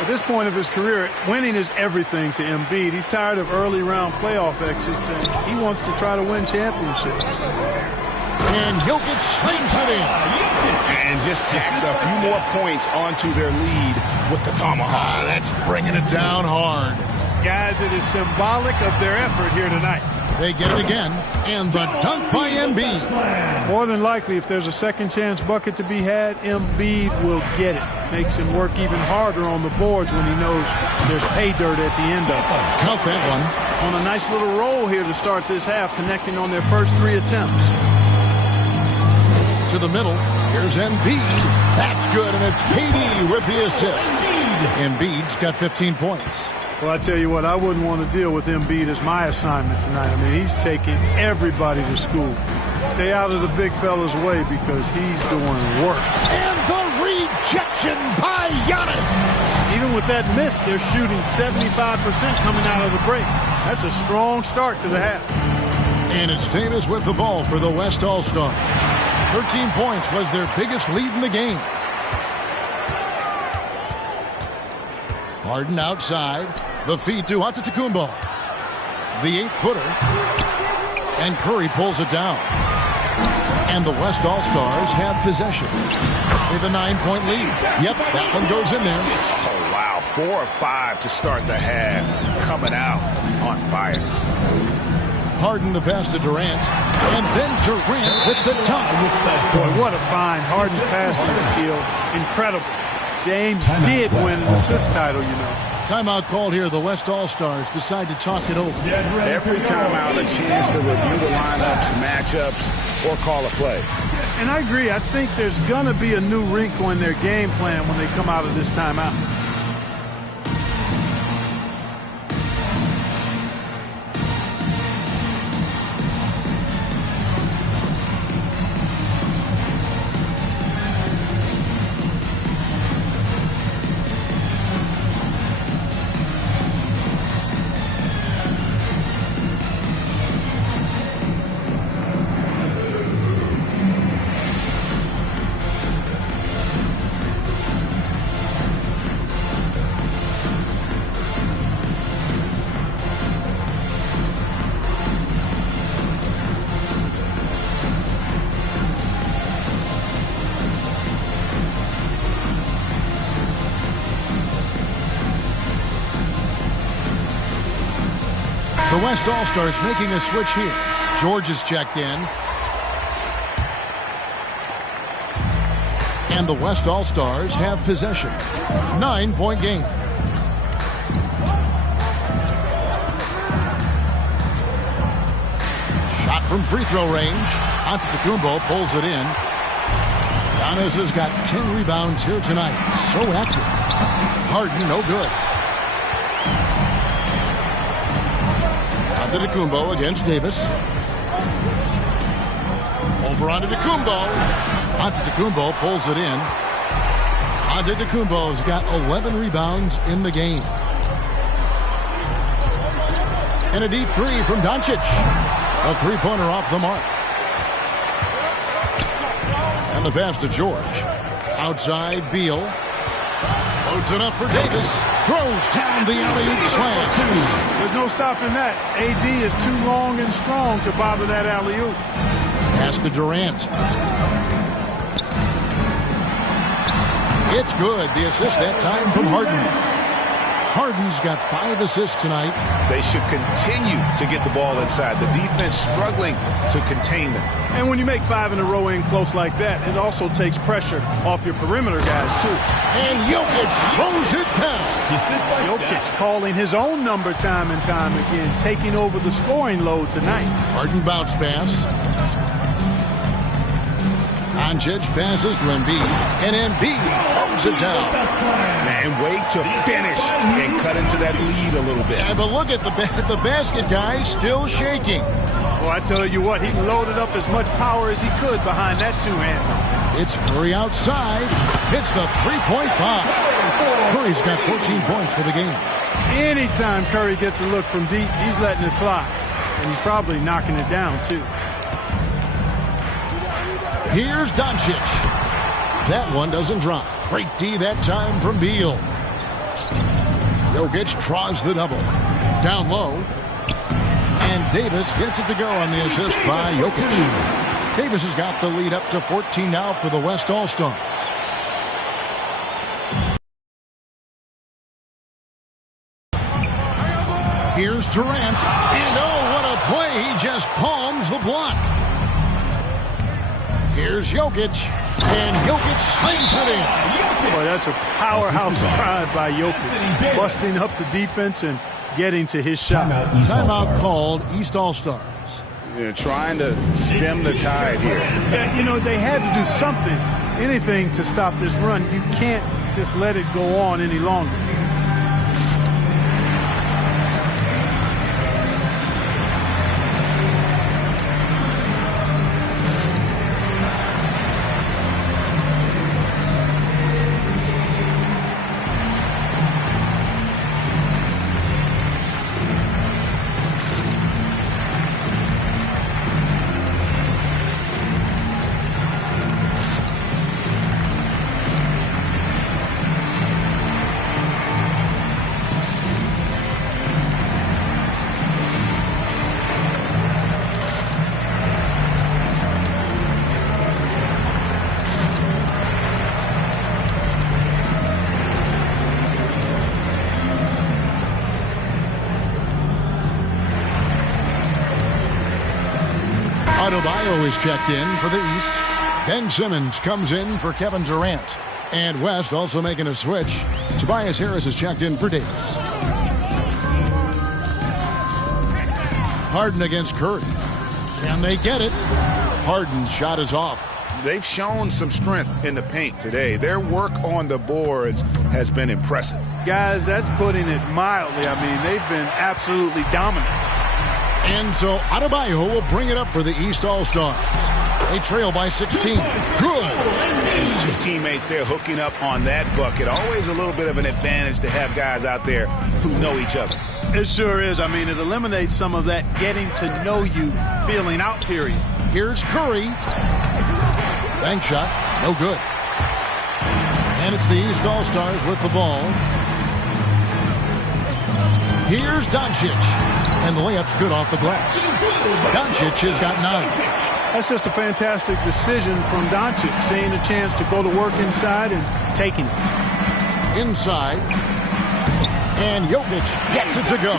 At this point of his career, winning is everything to Embiid. He's tired of early round playoff exits, and he wants to try to win championships. And Jokic slings it in. And just tacks a few more points onto their lead with the tomahawk. That's bringing it down hard. Guys, it is symbolic of their effort here tonight. They get it again, and the dunk by Embiid. More than likely, if there's a second chance bucket to be had, Embiid will get it. Makes him work even harder on the boards when he knows there's pay dirt at the end of it. Count that one. On a nice little roll here to start this half, connecting on their first 3 attempts. To the middle, here's Embiid. That's good, and it's KD with the assist. Embiid's got 15 points. Well, I tell you what, I wouldn't want to deal with Embiid as my assignment tonight. I mean, he's taking everybody to school. Stay out of the big fella's way because he's doing work. And the rejection by Giannis. Even with that miss, they're shooting 75% coming out of the break. That's a strong start to the half. And it's Davis with the ball for the West All-Stars. 13 points was their biggest lead in the game. Harden outside. The feed to Antetokounmpo. The 8-footer. And Curry pulls it down. And the West All-Stars have possession. They have a 9-point lead. Yep, that one goes in there. Oh, wow. 4 of 5 to start the half. Coming out on fire. Harden the pass to Durant. And then Durant with the dunk. Boy, what a find. Harden's passing skill. Incredible. James did win an assist title, you know. Timeout called here. The West All-Stars decide to talk it over. Every timeout a chance to review the lineups, matchups, or call a play. And I agree. I think there's going to be a new wrinkle in their game plan when they come out of this timeout. The West All-Stars making a switch here. George is checked in. And the West All-Stars have possession. 9-point game. from free throw range. Antetokounmpo pulls it in. Giannis has got 10 rebounds here tonight. So active. Harden, no good. Antetokounmpo against Davis. Over Antetokounmpo. Antetokounmpo pulls it in. Antetokounmpo's got 11 rebounds in the game. And a deep three from Doncic. A three-pointer off the mark. And the pass to George. Outside, Beal. Loads it up for Davis. Throws down the alley-oop slam. There's no stopping that. AD is too long and strong to bother that alley-oop. Pass to Durant. It's good. The assist that time from Harden. Harden's got 5 assists tonight. They should continue to get the ball inside. The defense struggling to contain them. And when you make 5 in a row in close like that, it also takes pressure off your perimeter guys, too. And Jokic throws it down. Jokic calling his own number time and time again, taking over the scoring load tonight. Harden bounce pass. Doncic passes to Embiid, and Embiid throws it down. And wait to finish and cut into that lead a little bit. Yeah, but look at the basket guy still shaking. Well, I tell you what, he loaded up as much power as he could behind that two-hander. It's Curry outside. Hits the three-point bomb. Curry's got 14 points for the game. Anytime Curry gets a look from deep, he's letting it fly. And he's probably knocking it down, too. Here's Doncic. That one doesn't drop. Great D that time from Beal. Jokic draws the double. Down low. And Davis gets it to go on the assist by Jokic. Davis has got the lead up to 14 now for the West All-Stars. Here's Durant. And oh, what a play. He just palms the block. Here's Jokic, and Jokic slings it in. Boy, that's a powerhouse drive by Jokic, busting up the defense and getting to his shot. Timeout called East All-Stars. They're trying to stem the tide here. Yeah, you know, they had to do something, anything to stop this run. You can't just let it go on any longer. Adebayo is checked in for the East. Ben Simmons comes in for Kevin Durant. And West also making a switch. Tobias Harris is checked in for Davis. Harden against Curry. Can they get it? Harden's shot is off. They've shown some strength in the paint today. Their work on the boards has been impressive. Guys, that's putting it mildly. I mean, they've been absolutely dominant. And so Adebayo will bring it up for the East All-Stars. They trail by 16. Good. Two teammates there hooking up on that bucket. Always a little bit of an advantage to have guys out there who know each other. It sure is. I mean, it eliminates some of that getting to know you feeling out period. Here's Curry. Bank shot. No good. And it's the East All-Stars with the ball. Here's Doncic. And the layup's good off the glass. Doncic has got 9. That's just a fantastic decision from Doncic, seeing a chance to go to work inside and taking it. Inside. And Jokic gets it to go.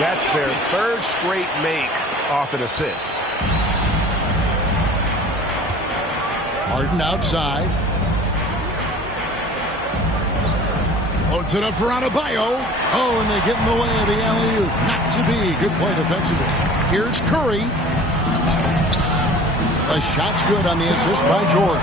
That's their third straight make off an assist. Harden outside. Loads it up for Adebayo. Oh, and they get in the way of the alley-oop. Not to be. Good play defensively. Here's Curry. The shot's good on the assist by George.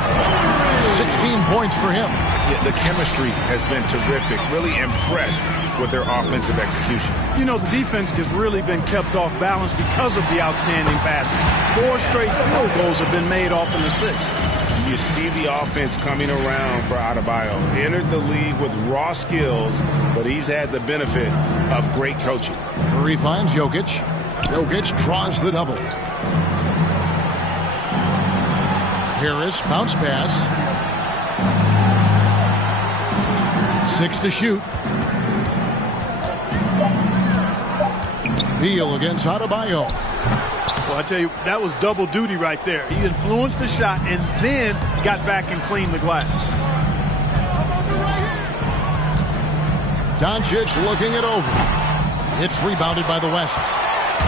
16 points for him. Yeah, the chemistry has been terrific. Really impressed with their offensive execution. You know, the defense has really been kept off balance because of the outstanding passing. 4 straight field goals have been made off an assist. You see the offense coming around for Adebayo. Entered the league with raw skills, but he's had the benefit of great coaching. Curry finds Jokic. Jokic draws the double. Harris, bounce pass. 6 to shoot. Beal against Adebayo. Well, I tell you, that was double duty right there. He influenced the shot and then got back and cleaned the glass. Doncic looking it over. It's rebounded by the West.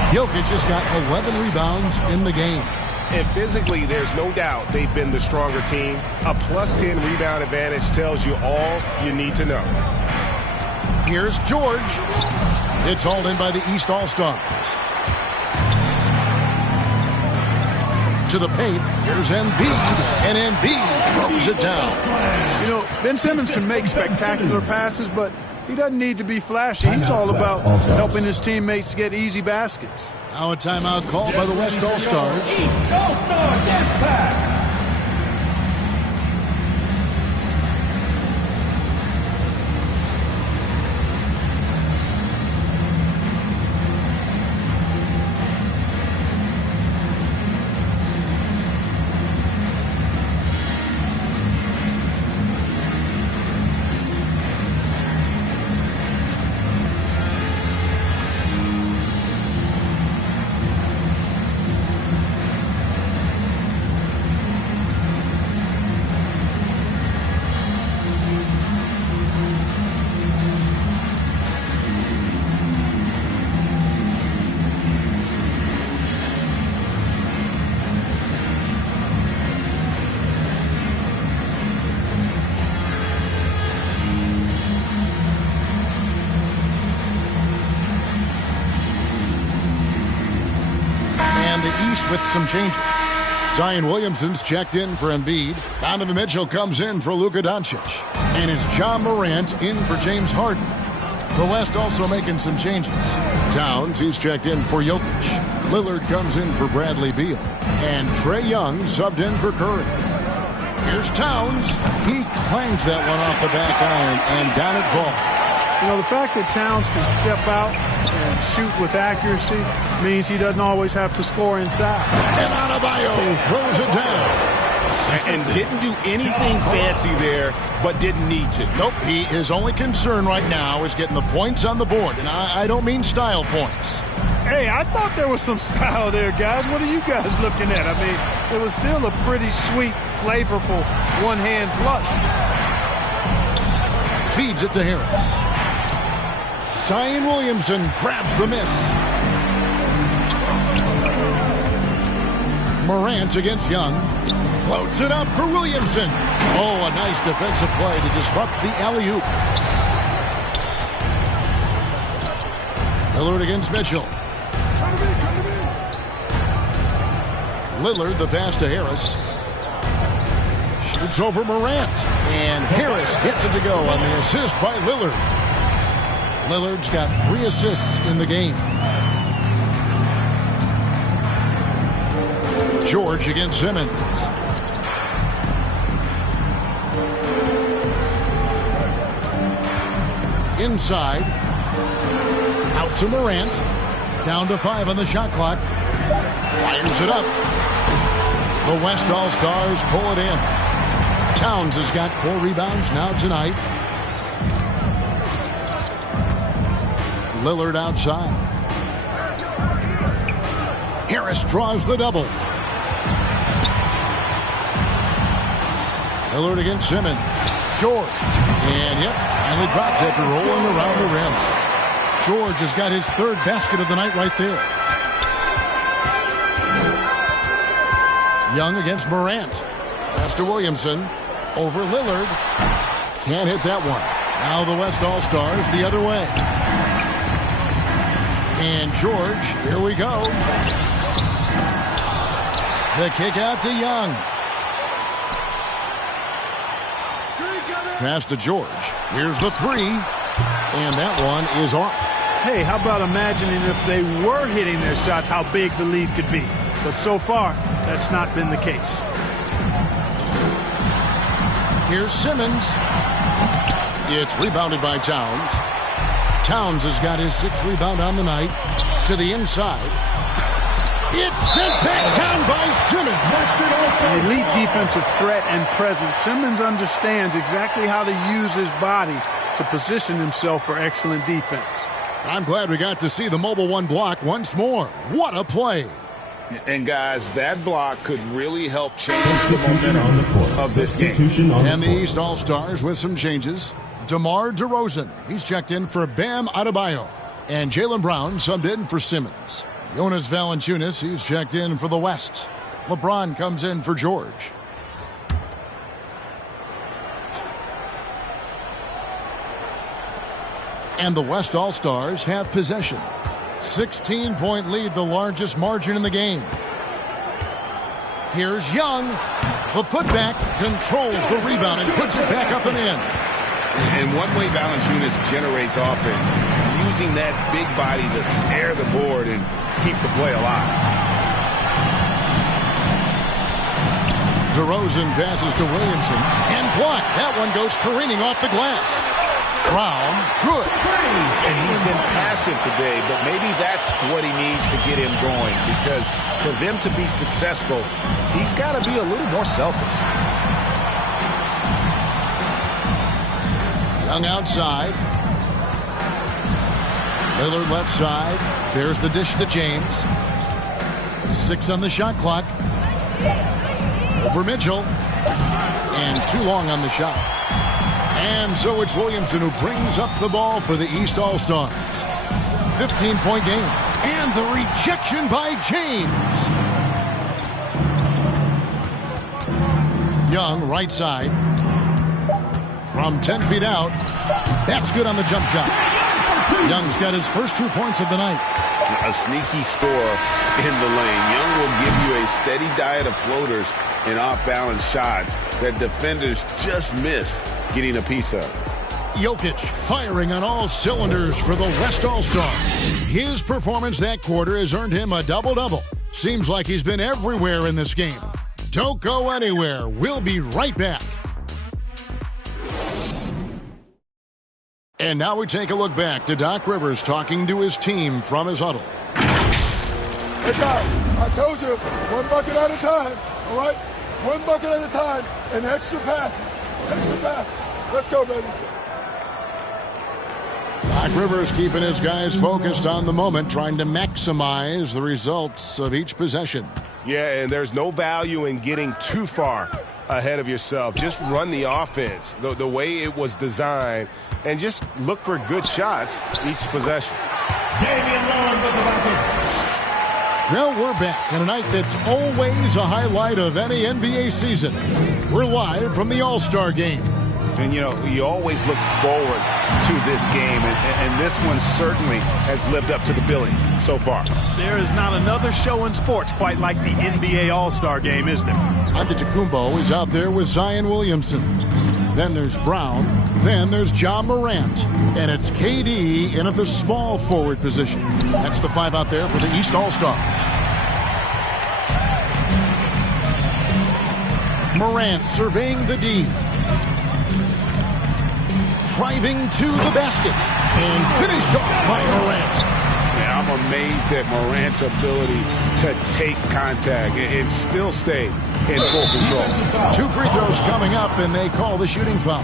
Jokic has got 11 rebounds in the game. And physically, there's no doubt they've been the stronger team. A +10 rebound advantage tells you all you need to know. Here's George. It's hauled in by the East All-Stars. To the paint. Here's Embiid. And Embiid throws it down. You know, Ben Simmons can make spectacular passes, but he doesn't need to be flashy. He's all about helping his teammates get easy baskets. Now a timeout called by the West All-Stars. East All-Star Dance Pack. With some changes. Zion Williamson's checked in for Embiid. Donovan Mitchell comes in for Luka Doncic. And it's John Morant in for James Harden. The West also making some changes. Towns, he's checked in for Jokic. Lillard comes in for Bradley Beal. And Trae Young subbed in for Curry. Here's Towns. He clangs that one off the back iron and down it falls. You know, the fact that Towns can step out and shoot with accuracy means he doesn't always have to score inside. And Adebayo throws it down. And didn't do anything fancy there, but didn't need to. Nope, his only concern right now is getting the points on the board. And I don't mean style points. Hey, I thought there was some style there, guys. What are you guys looking at? I mean, it was still a pretty sweet, flavorful one-hand flush. Feeds it to Harris. Zion Williamson grabs the miss. Morant against Young. Floats it up for Williamson. Oh, a nice defensive play to disrupt the alley-oop. Lillard against Mitchell. Lillard, the pass to Harris. Shoots over Morant. And Harris hits it to go on the assist by Lillard. Lillard's got 3 assists in the game. George against Simmons. Inside. Out to Morant. Down to 5 on the shot clock. Fires it up. The West All-Stars pull it in. Towns has got 4 rebounds now tonight. Lillard outside. Harris draws the double. Lillard against Simmons. George. And yep, finally drops after rolling around the rim. George has got his 3rd basket of the night right there. Young against Morant. Pass to Williamson. Over Lillard. Can't hit that one. Now the West All-Stars the other way. And George, here we go. The kick out to Young. Pass to George. Here's the three. And that one is off. Hey, how about imagining if they were hitting their shots, how big the lead could be. But so far, that's not been the case. Here's Simmons. It's rebounded by Towns. Towns has got his 6th rebound on the night. To the inside. It's sent back down by Simmons. An elite defensive threat and presence. Simmons understands exactly how to use his body to position himself for excellent defense. I'm glad we got to see the Mobile One block once more. What a play. And guys, that block could really help change the momentum of this game. And the East All-Stars with some changes. DeMar DeRozan, he's checked in for Bam Adebayo. And Jaylen Brown subbed in for Simmons. Jonas Valanciunas, he's checked in for the West. LeBron comes in for George. And the West All-Stars have possession. 16-point lead, the largest margin in the game. Here's Young. The putback controls the rebound and puts it back up and in. And one way Valanciunas generates offense, using that big body to snare the board and keep the play alive. DeRozan passes to Williamson and blocked. That one goes careening off the glass. Brown, good. And he's been passive today, but maybe that's what he needs to get him going, because for them to be successful, he's got to be a little more selfish. Young outside. Lillard left side. There's the dish to James. 6 on the shot clock. Over Mitchell. And too long on the shot. And so it's Williamson who brings up the ball for the East All-Stars. 15-point game. And the rejection by James. Young, right side. From 10 feet out. That's good on the jump shot. Young's got his first 2 points of the night. A sneaky score in the lane. Young will give you a steady diet of floaters and off-balance shots that defenders just miss getting a piece of. Jokic firing on all cylinders for the West All-Stars. His performance that quarter has earned him a double-double. Seems like he's been everywhere in this game. Don't go anywhere. We'll be right back. And now we take a look back to Doc Rivers talking to his team from his huddle. Hey, Doc, I told you, one bucket at a time, all right? One bucket at a time, and extra passes. Extra passes. Let's go, baby. Doc Rivers keeping his guys focused on the moment, trying to maximize the results of each possession. Yeah, and there's no value in getting too far ahead of yourself. Just run the offense the way it was designed, and just look for good shots each possession. Damian Lillard with the bucket. Well, we're back on a night that's always a highlight of any NBA season. We're live from the All-Star Game. And, you know, you always look forward to this game, and this one certainly has lived up to the billing so far. There is not another show in sports quite like the NBA All-Star Game, is there? Antetokounmpo is out there with Zion Williamson. Then there's Brown. Then there's John Morant. And it's KD in at the small forward position. That's the 5 out there for the East All-Stars. Morant surveying the D. Driving to the basket. And finished off by Morant. Yeah, I'm amazed at Morant's ability to take contact and still stay in full control. 2 free throws coming up, and they call the shooting foul.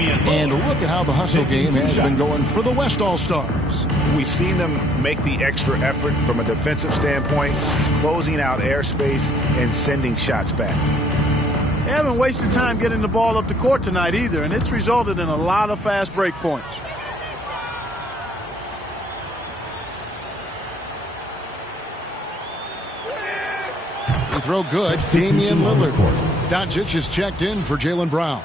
And look at how the hustle game has been going for the West All-Stars. We've seen them make the extra effort from a defensive standpoint, closing out airspace and sending shots back. They haven't wasted time getting the ball up the court tonight either, and it's resulted in a lot of fast break points. Free throw good. Damian Lillard. Doncic is checked in for Jaylen Brown.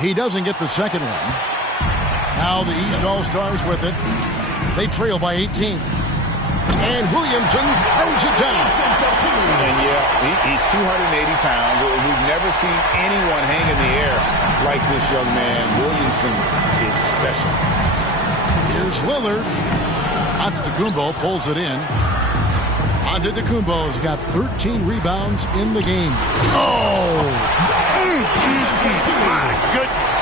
He doesn't get the second one. Now the East All-Stars with it. They trail by 18. And Williamson throws it down. And yeah, he's 280 pounds. We've never seen anyone hang in the air like this young man. Williamson is special. Here's Lillard. Antetokounmpo pulls it in. Antetokounmpo's got 13 rebounds in the game. Oh! My goodness.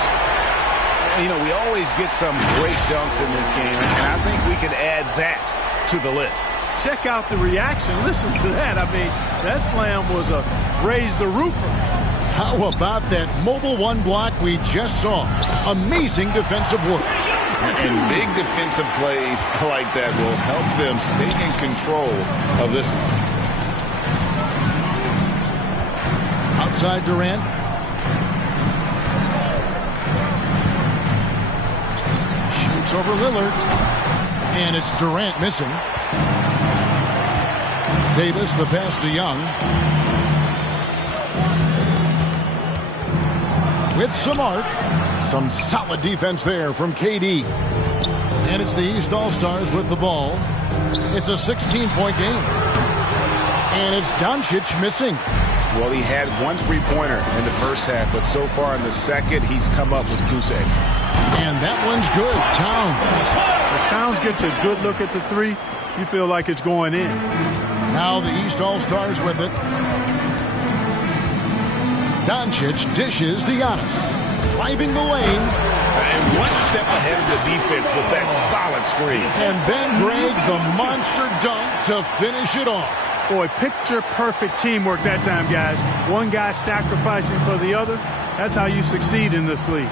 You know, we always get some great dunks in this game, and I think we can add that to the list. Check out the reaction. Listen to that. I mean, that slam was a raise the roofer. How about that mobile one block we just saw? Amazing defensive work. And big defensive plays like that will help them stay in control of this one. Outside Durant. Shoots over Lillard. And it's Durant missing. Davis, the pass to Young. With some arc. Some solid defense there from KD. And it's the East All-Stars with the ball. It's a 16-point game. And it's Doncic missing. Well, he had one three-pointer in the first half, but so far in the second, he's come up with goose eggs. And that one's good. Towns. If Towns gets a good look at the three, you feel like it's going in. Now the East All-Stars with it. Doncic dishes to Giannis. Driving the lane. And one step ahead of the defense with that solid screen. And then Greg, the monster dunk to finish it off. Boy, picture-perfect teamwork that time, guys. One guy sacrificing for the other. That's how you succeed in this league.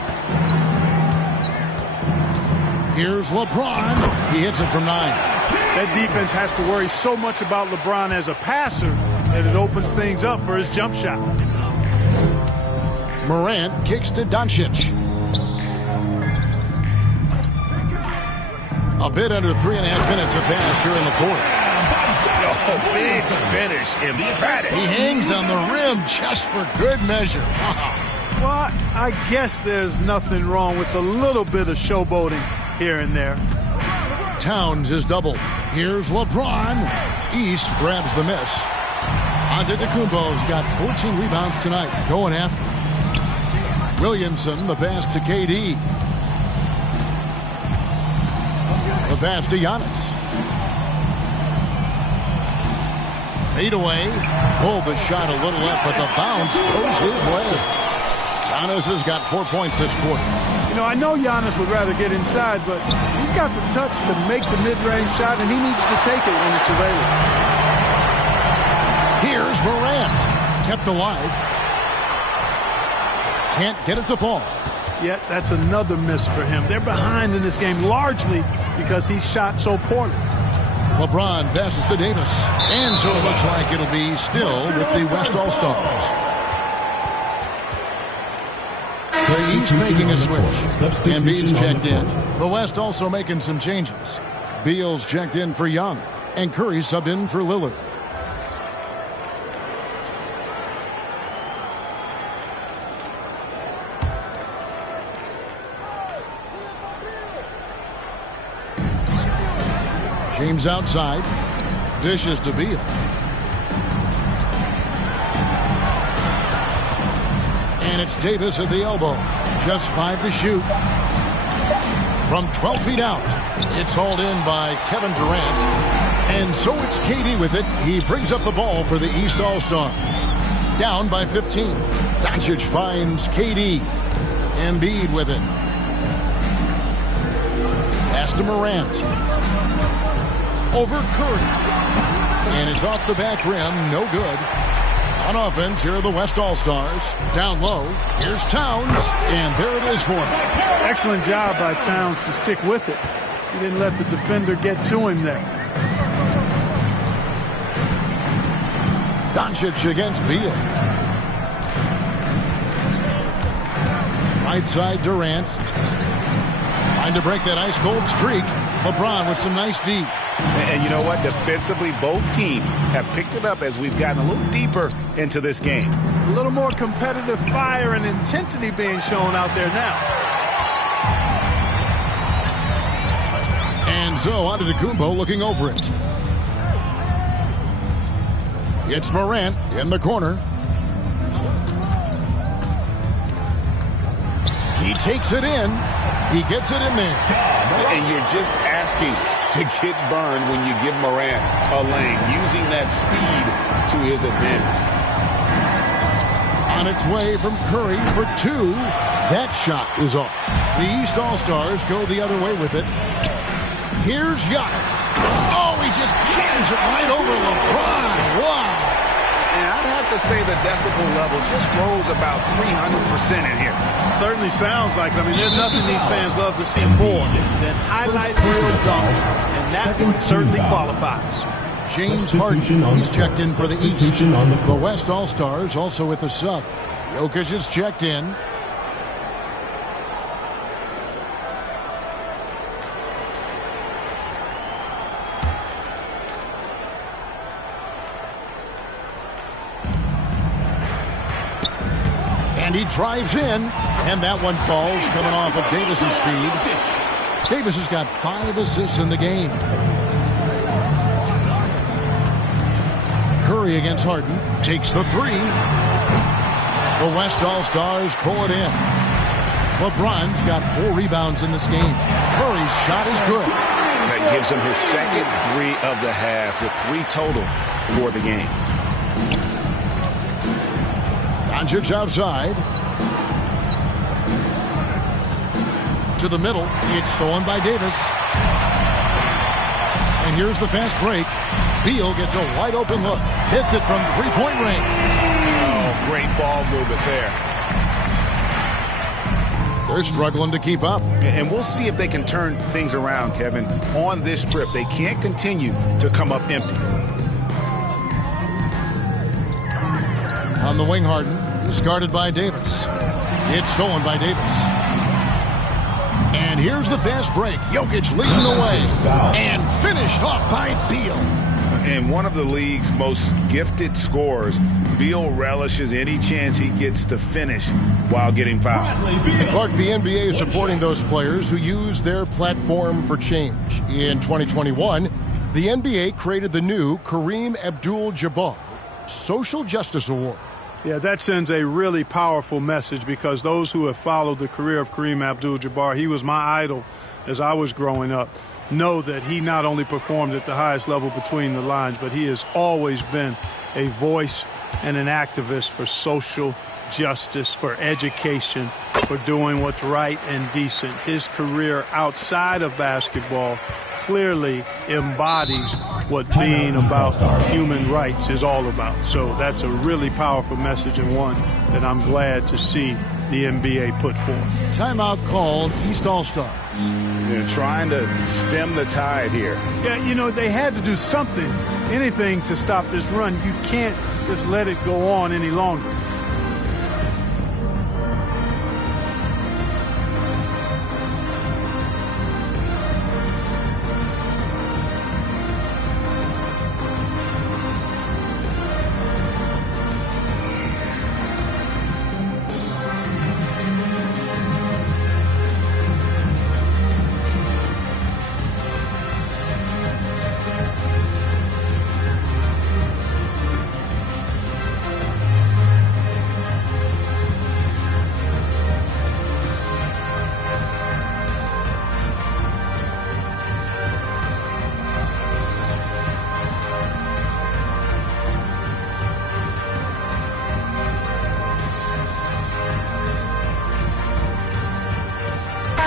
Here's LeBron. He hits it from 9. That defense has to worry so much about LeBron as a passer that it opens things up for his jump shot. Morant kicks to Doncic. A bit under 3.5 minutes have passed here in the fourth. Oh, big finish. Emphatic. He hangs on the rim just for good measure. Well, I guess there's nothing wrong with a little bit of showboating here and there. Towns is doubled. Here's LeBron. East grabs the miss. Antetokounmpo's got 14 rebounds tonight. Going after him. Williamson, the pass to KD. The pass to Giannis. Fade away. Pulled the shot a little left, but the bounce goes his way. Giannis has got 4 points this quarter. You know, I know Giannis would rather get inside, but he's got the touch to make the mid-range shot, and he needs to take it when it's available. Here's Morant. Kept alive. Can't get it to fall. Yet that's another miss for him. They're behind in this game largely because he shot so poorly. LeBron passes to Davis. And so it looks like it'll be still with the West All-Stars. They're each making a switch. Embiid's checked in. The West also making some changes. Beal's checked in for Young. And Curry subbed in for Lillard. James outside. Dishes to Beal. And it's Davis at the elbow. Just 5 to shoot. From 12 feet out. It's hauled in by Kevin Durant. And so it's KD with it. He brings up the ball for the East All-Stars. Down by 15. Doncic finds KD. Embiid with it. Pass to Morant. Over Curry. And it's off the back rim. No good. On offense, here are the West All-Stars. Down low. Here's Towns. And there it is for him. Excellent job by Towns to stick with it. He didn't let the defender get to him there. Doncic against Beal. Right side Durant. Trying to break that ice-cold streak. LeBron with some nice D. And you know what? Defensively, both teams have picked it up as we've gotten a little deeper into this game. A little more competitive fire and intensity being shown out there now. And so on to Kumbo looking over it. It's Morant in the corner. He takes it in. He gets it in there. And you're just asking to get burned when you give Morant a lane, using that speed to his advantage. On its way from Curry for two. That shot is off. The East All-Stars go the other way with it. Here's Giannis. Oh, he just jams it right over LeBron. Wow. And I'd have to say the decibel level just rose about 300% in here. Certainly sounds like it. I mean, there's nothing these fans love to see more than highlight reel dunks, and that one certainly qualifies. James Harden, he's checked in for the East. The West All-Stars also with the sub. Jokic is checked in. And he drives in, and that one falls coming off of Davis's speed. Davis has got 5 assists in the game. Curry against Harden takes the 3. The West All-Stars pull it in. LeBron's got 4 rebounds in this game. Curry's shot is good. That gives him his second 3 of the half with 3 total for the game. Doncic outside. To the middle. It's stolen by Davis. And here's the fast break. Beal gets a wide open look. Hits it from three-point range. Oh, great ball movement there. They're struggling to keep up. And we'll see if they can turn things around, Kevin. On this trip, they can't continue to come up empty. On the wing, Harden is guarded by Davis. It's stolen by Davis. And here's the fast break. Jokic leading the way. And finished off by Beal. And one of the league's most gifted scorers, Beal relishes any chance he gets to finish while getting fouled. Clark, the NBA is supporting those players who use their platform for change. In 2021, the NBA created the new Kareem Abdul-Jabbar Social Justice Award. Yeah, that sends a really powerful message because those who have followed the career of Kareem Abdul-Jabbar, he was my idol as I was growing up, know that he not only performed at the highest level between the lines, but he has always been a voice and an activist for social justice, for education, for doing what's right and decent. His career outside of basketball clearly embodies what being about human rights is all about. So that's a really powerful message, and one that I'm glad to see the NBA put forth. Timeout called East All-Stars. They're trying to stem the tide here. Yeah, you know, they had to do something, anything to stop this run. You can't just let it go on any longer.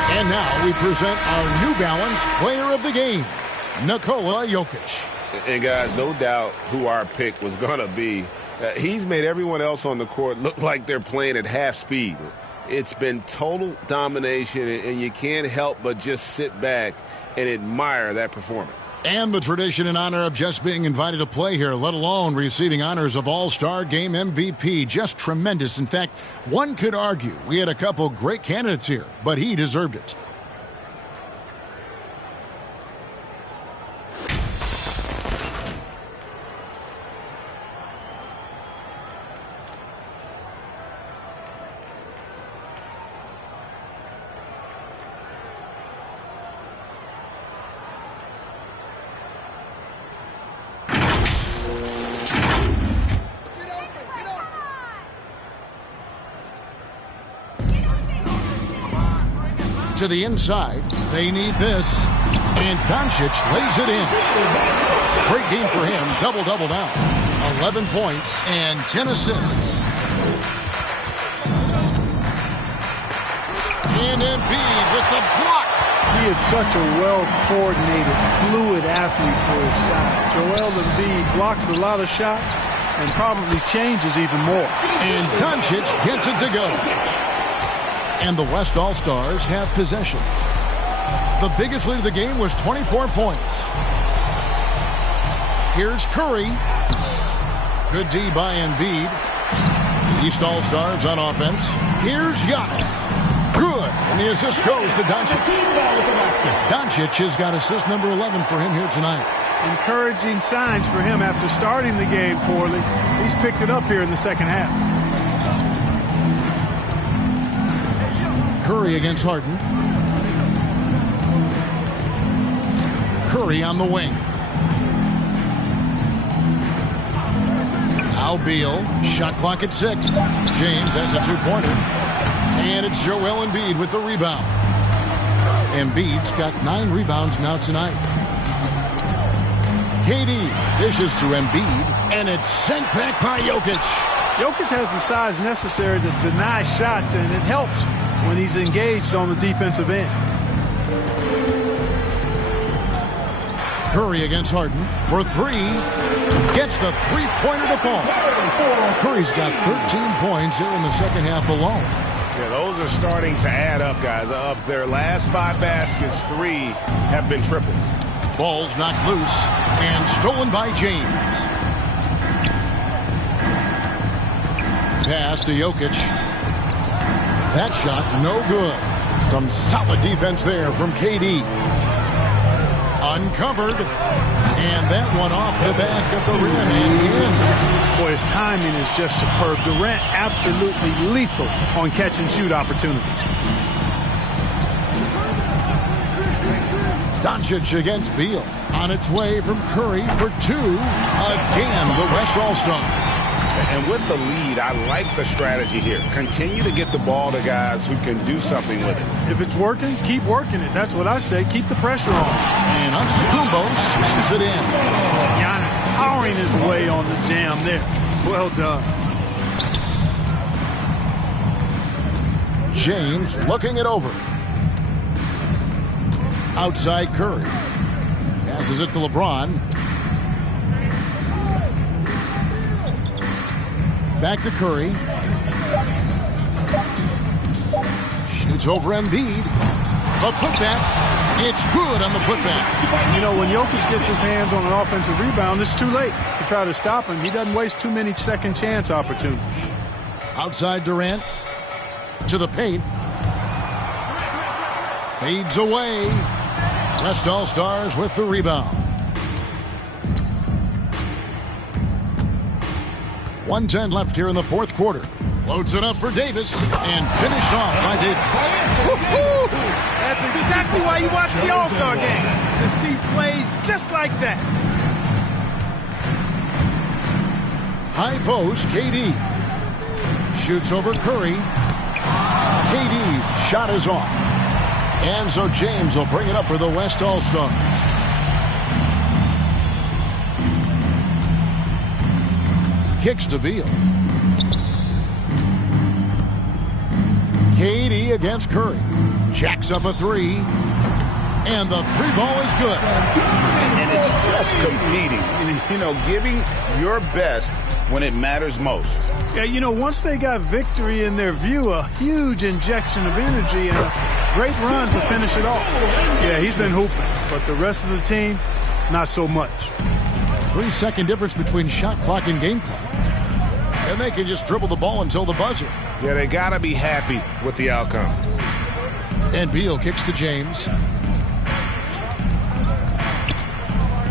And now we present our New Balance Player of the Game, Nikola Jokic. And guys, no doubt who our pick was going to be. He's made everyone else on the court look like they're playing at half speed. It's been total domination, and you can't help but just sit back and admire that performance. And the tradition and honor of just being invited to play here, let alone receiving honors of All-Star Game MVP. Just tremendous. In fact, one could argue we had a couple great candidates here, but he deserved it. to the inside. They need this. And Doncic lays it in. Great game for him. Double-double now. 11 points and 10 assists. And Embiid with the block. He is such a well-coordinated, fluid athlete for his size. Joel Embiid blocks a lot of shots and probably changes even more. And Doncic gets it to go. And the West All-Stars have possession. The biggest lead of the game was 24 points. Here's Curry. Good D by Embiid. The East All-Stars on offense. Here's Giannis. Good. And the assist goes to Doncic. Doncic has got assist number 11 for him here tonight. Encouraging signs for him after starting the game poorly. He's picked it up here in the second half. Curry against Harden. Curry on the wing. Now Beal. Shot clock at 6. James, that's a two-pointer. And it's Joel Embiid with the rebound. Embiid's got 9 rebounds now tonight. KD dishes to Embiid, and it's sent back by Jokic. Jokic has the size necessary to deny shots, and it helps when he's engaged on the defensive end. Curry against Harden for 3. Gets the three-pointer to fall. Curry's got 13 points here in the second half alone. Yeah, those are starting to add up, guys. Of their last 5 baskets, 3 have been triples. Ball's knocked loose and stolen by James. Pass to Jokic. That shot no good. Some solid defense there from KD. Uncovered. And that one off the back of the rim and in. Boy, his timing is just superb. Durant absolutely lethal on catch and shoot opportunities. Doncic against Beal. On its way from Curry for 2. Again, the West All-Stars. And with the lead, I like the strategy here. Continue to get the ball to guys who can do something with it. If it's working, keep working it. That's what I say. Keep the pressure on. And Antetokounmpo slams it in. Giannis powering his way on the jam there. Well done. James looking it over. Outside Curry. Passes it to LeBron. Back to Curry. Shoots over Embiid. The putback. It's good on the putback. You know, when Jokic gets his hands on an offensive rebound, it's too late to try to stop him. He doesn't waste too many second chance opportunities. Outside Durant. To the paint. Fades away. West All-Stars with the rebound. 1:10 left here in the fourth quarter. Loads it up for Davis and finished off by Davis. Woo-hoo! That's exactly why you watch the All-Star game, to see plays just like that. High post, KD. Shoots over Curry. KD's shot is off. And so James will bring it up for the West All-Stars. Kicks to Beal. KD against Curry. Jacks up a 3. And the 3 ball is good. And it's just competing. You know, giving your best when it matters most. Yeah, you know, once they got victory in their view, a huge injection of energy and a great run to finish it off. Yeah, he's been hooping, but the rest of the team, not so much. 3-second difference between shot clock and game clock. And they can just dribble the ball until the buzzer. Yeah, they got to be happy with the outcome. And Beal kicks to James.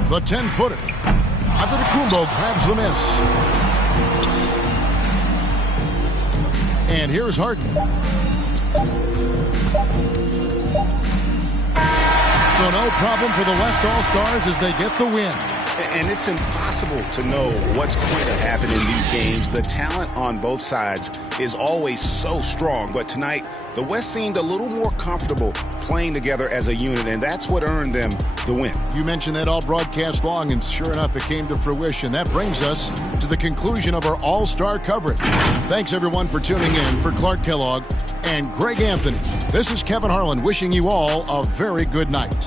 The 10-footer. Antetokounmpo grabs the miss. And here's Harden. So no problem for the West All-Stars as they get the win. And it's impossible to know what's going to happen in these games. The talent on both sides is always so strong. But tonight, the West seemed a little more comfortable playing together as a unit, and that's what earned them the win. You mentioned that all broadcast long, and sure enough, it came to fruition. That brings us to the conclusion of our all-star coverage. Thanks, everyone, for tuning in. For Clark Kellogg and Greg Anthony, this is Kevin Harlan wishing you all a very good night.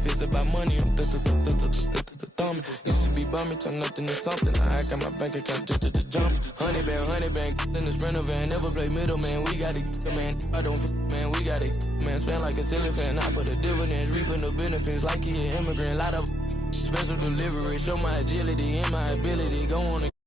If it's about money, I'm thumbing. Used to be bumming, turn nothing to something. I got my bank account just jump. 100 bang, in the Sprinter van. Never play middleman, we got it, man. I don't man, we got it, man. Spend like a ceiling fan, not for the dividends. Reaping the benefits like he an immigrant. Lot of special delivery. Show my agility and my ability. Go on and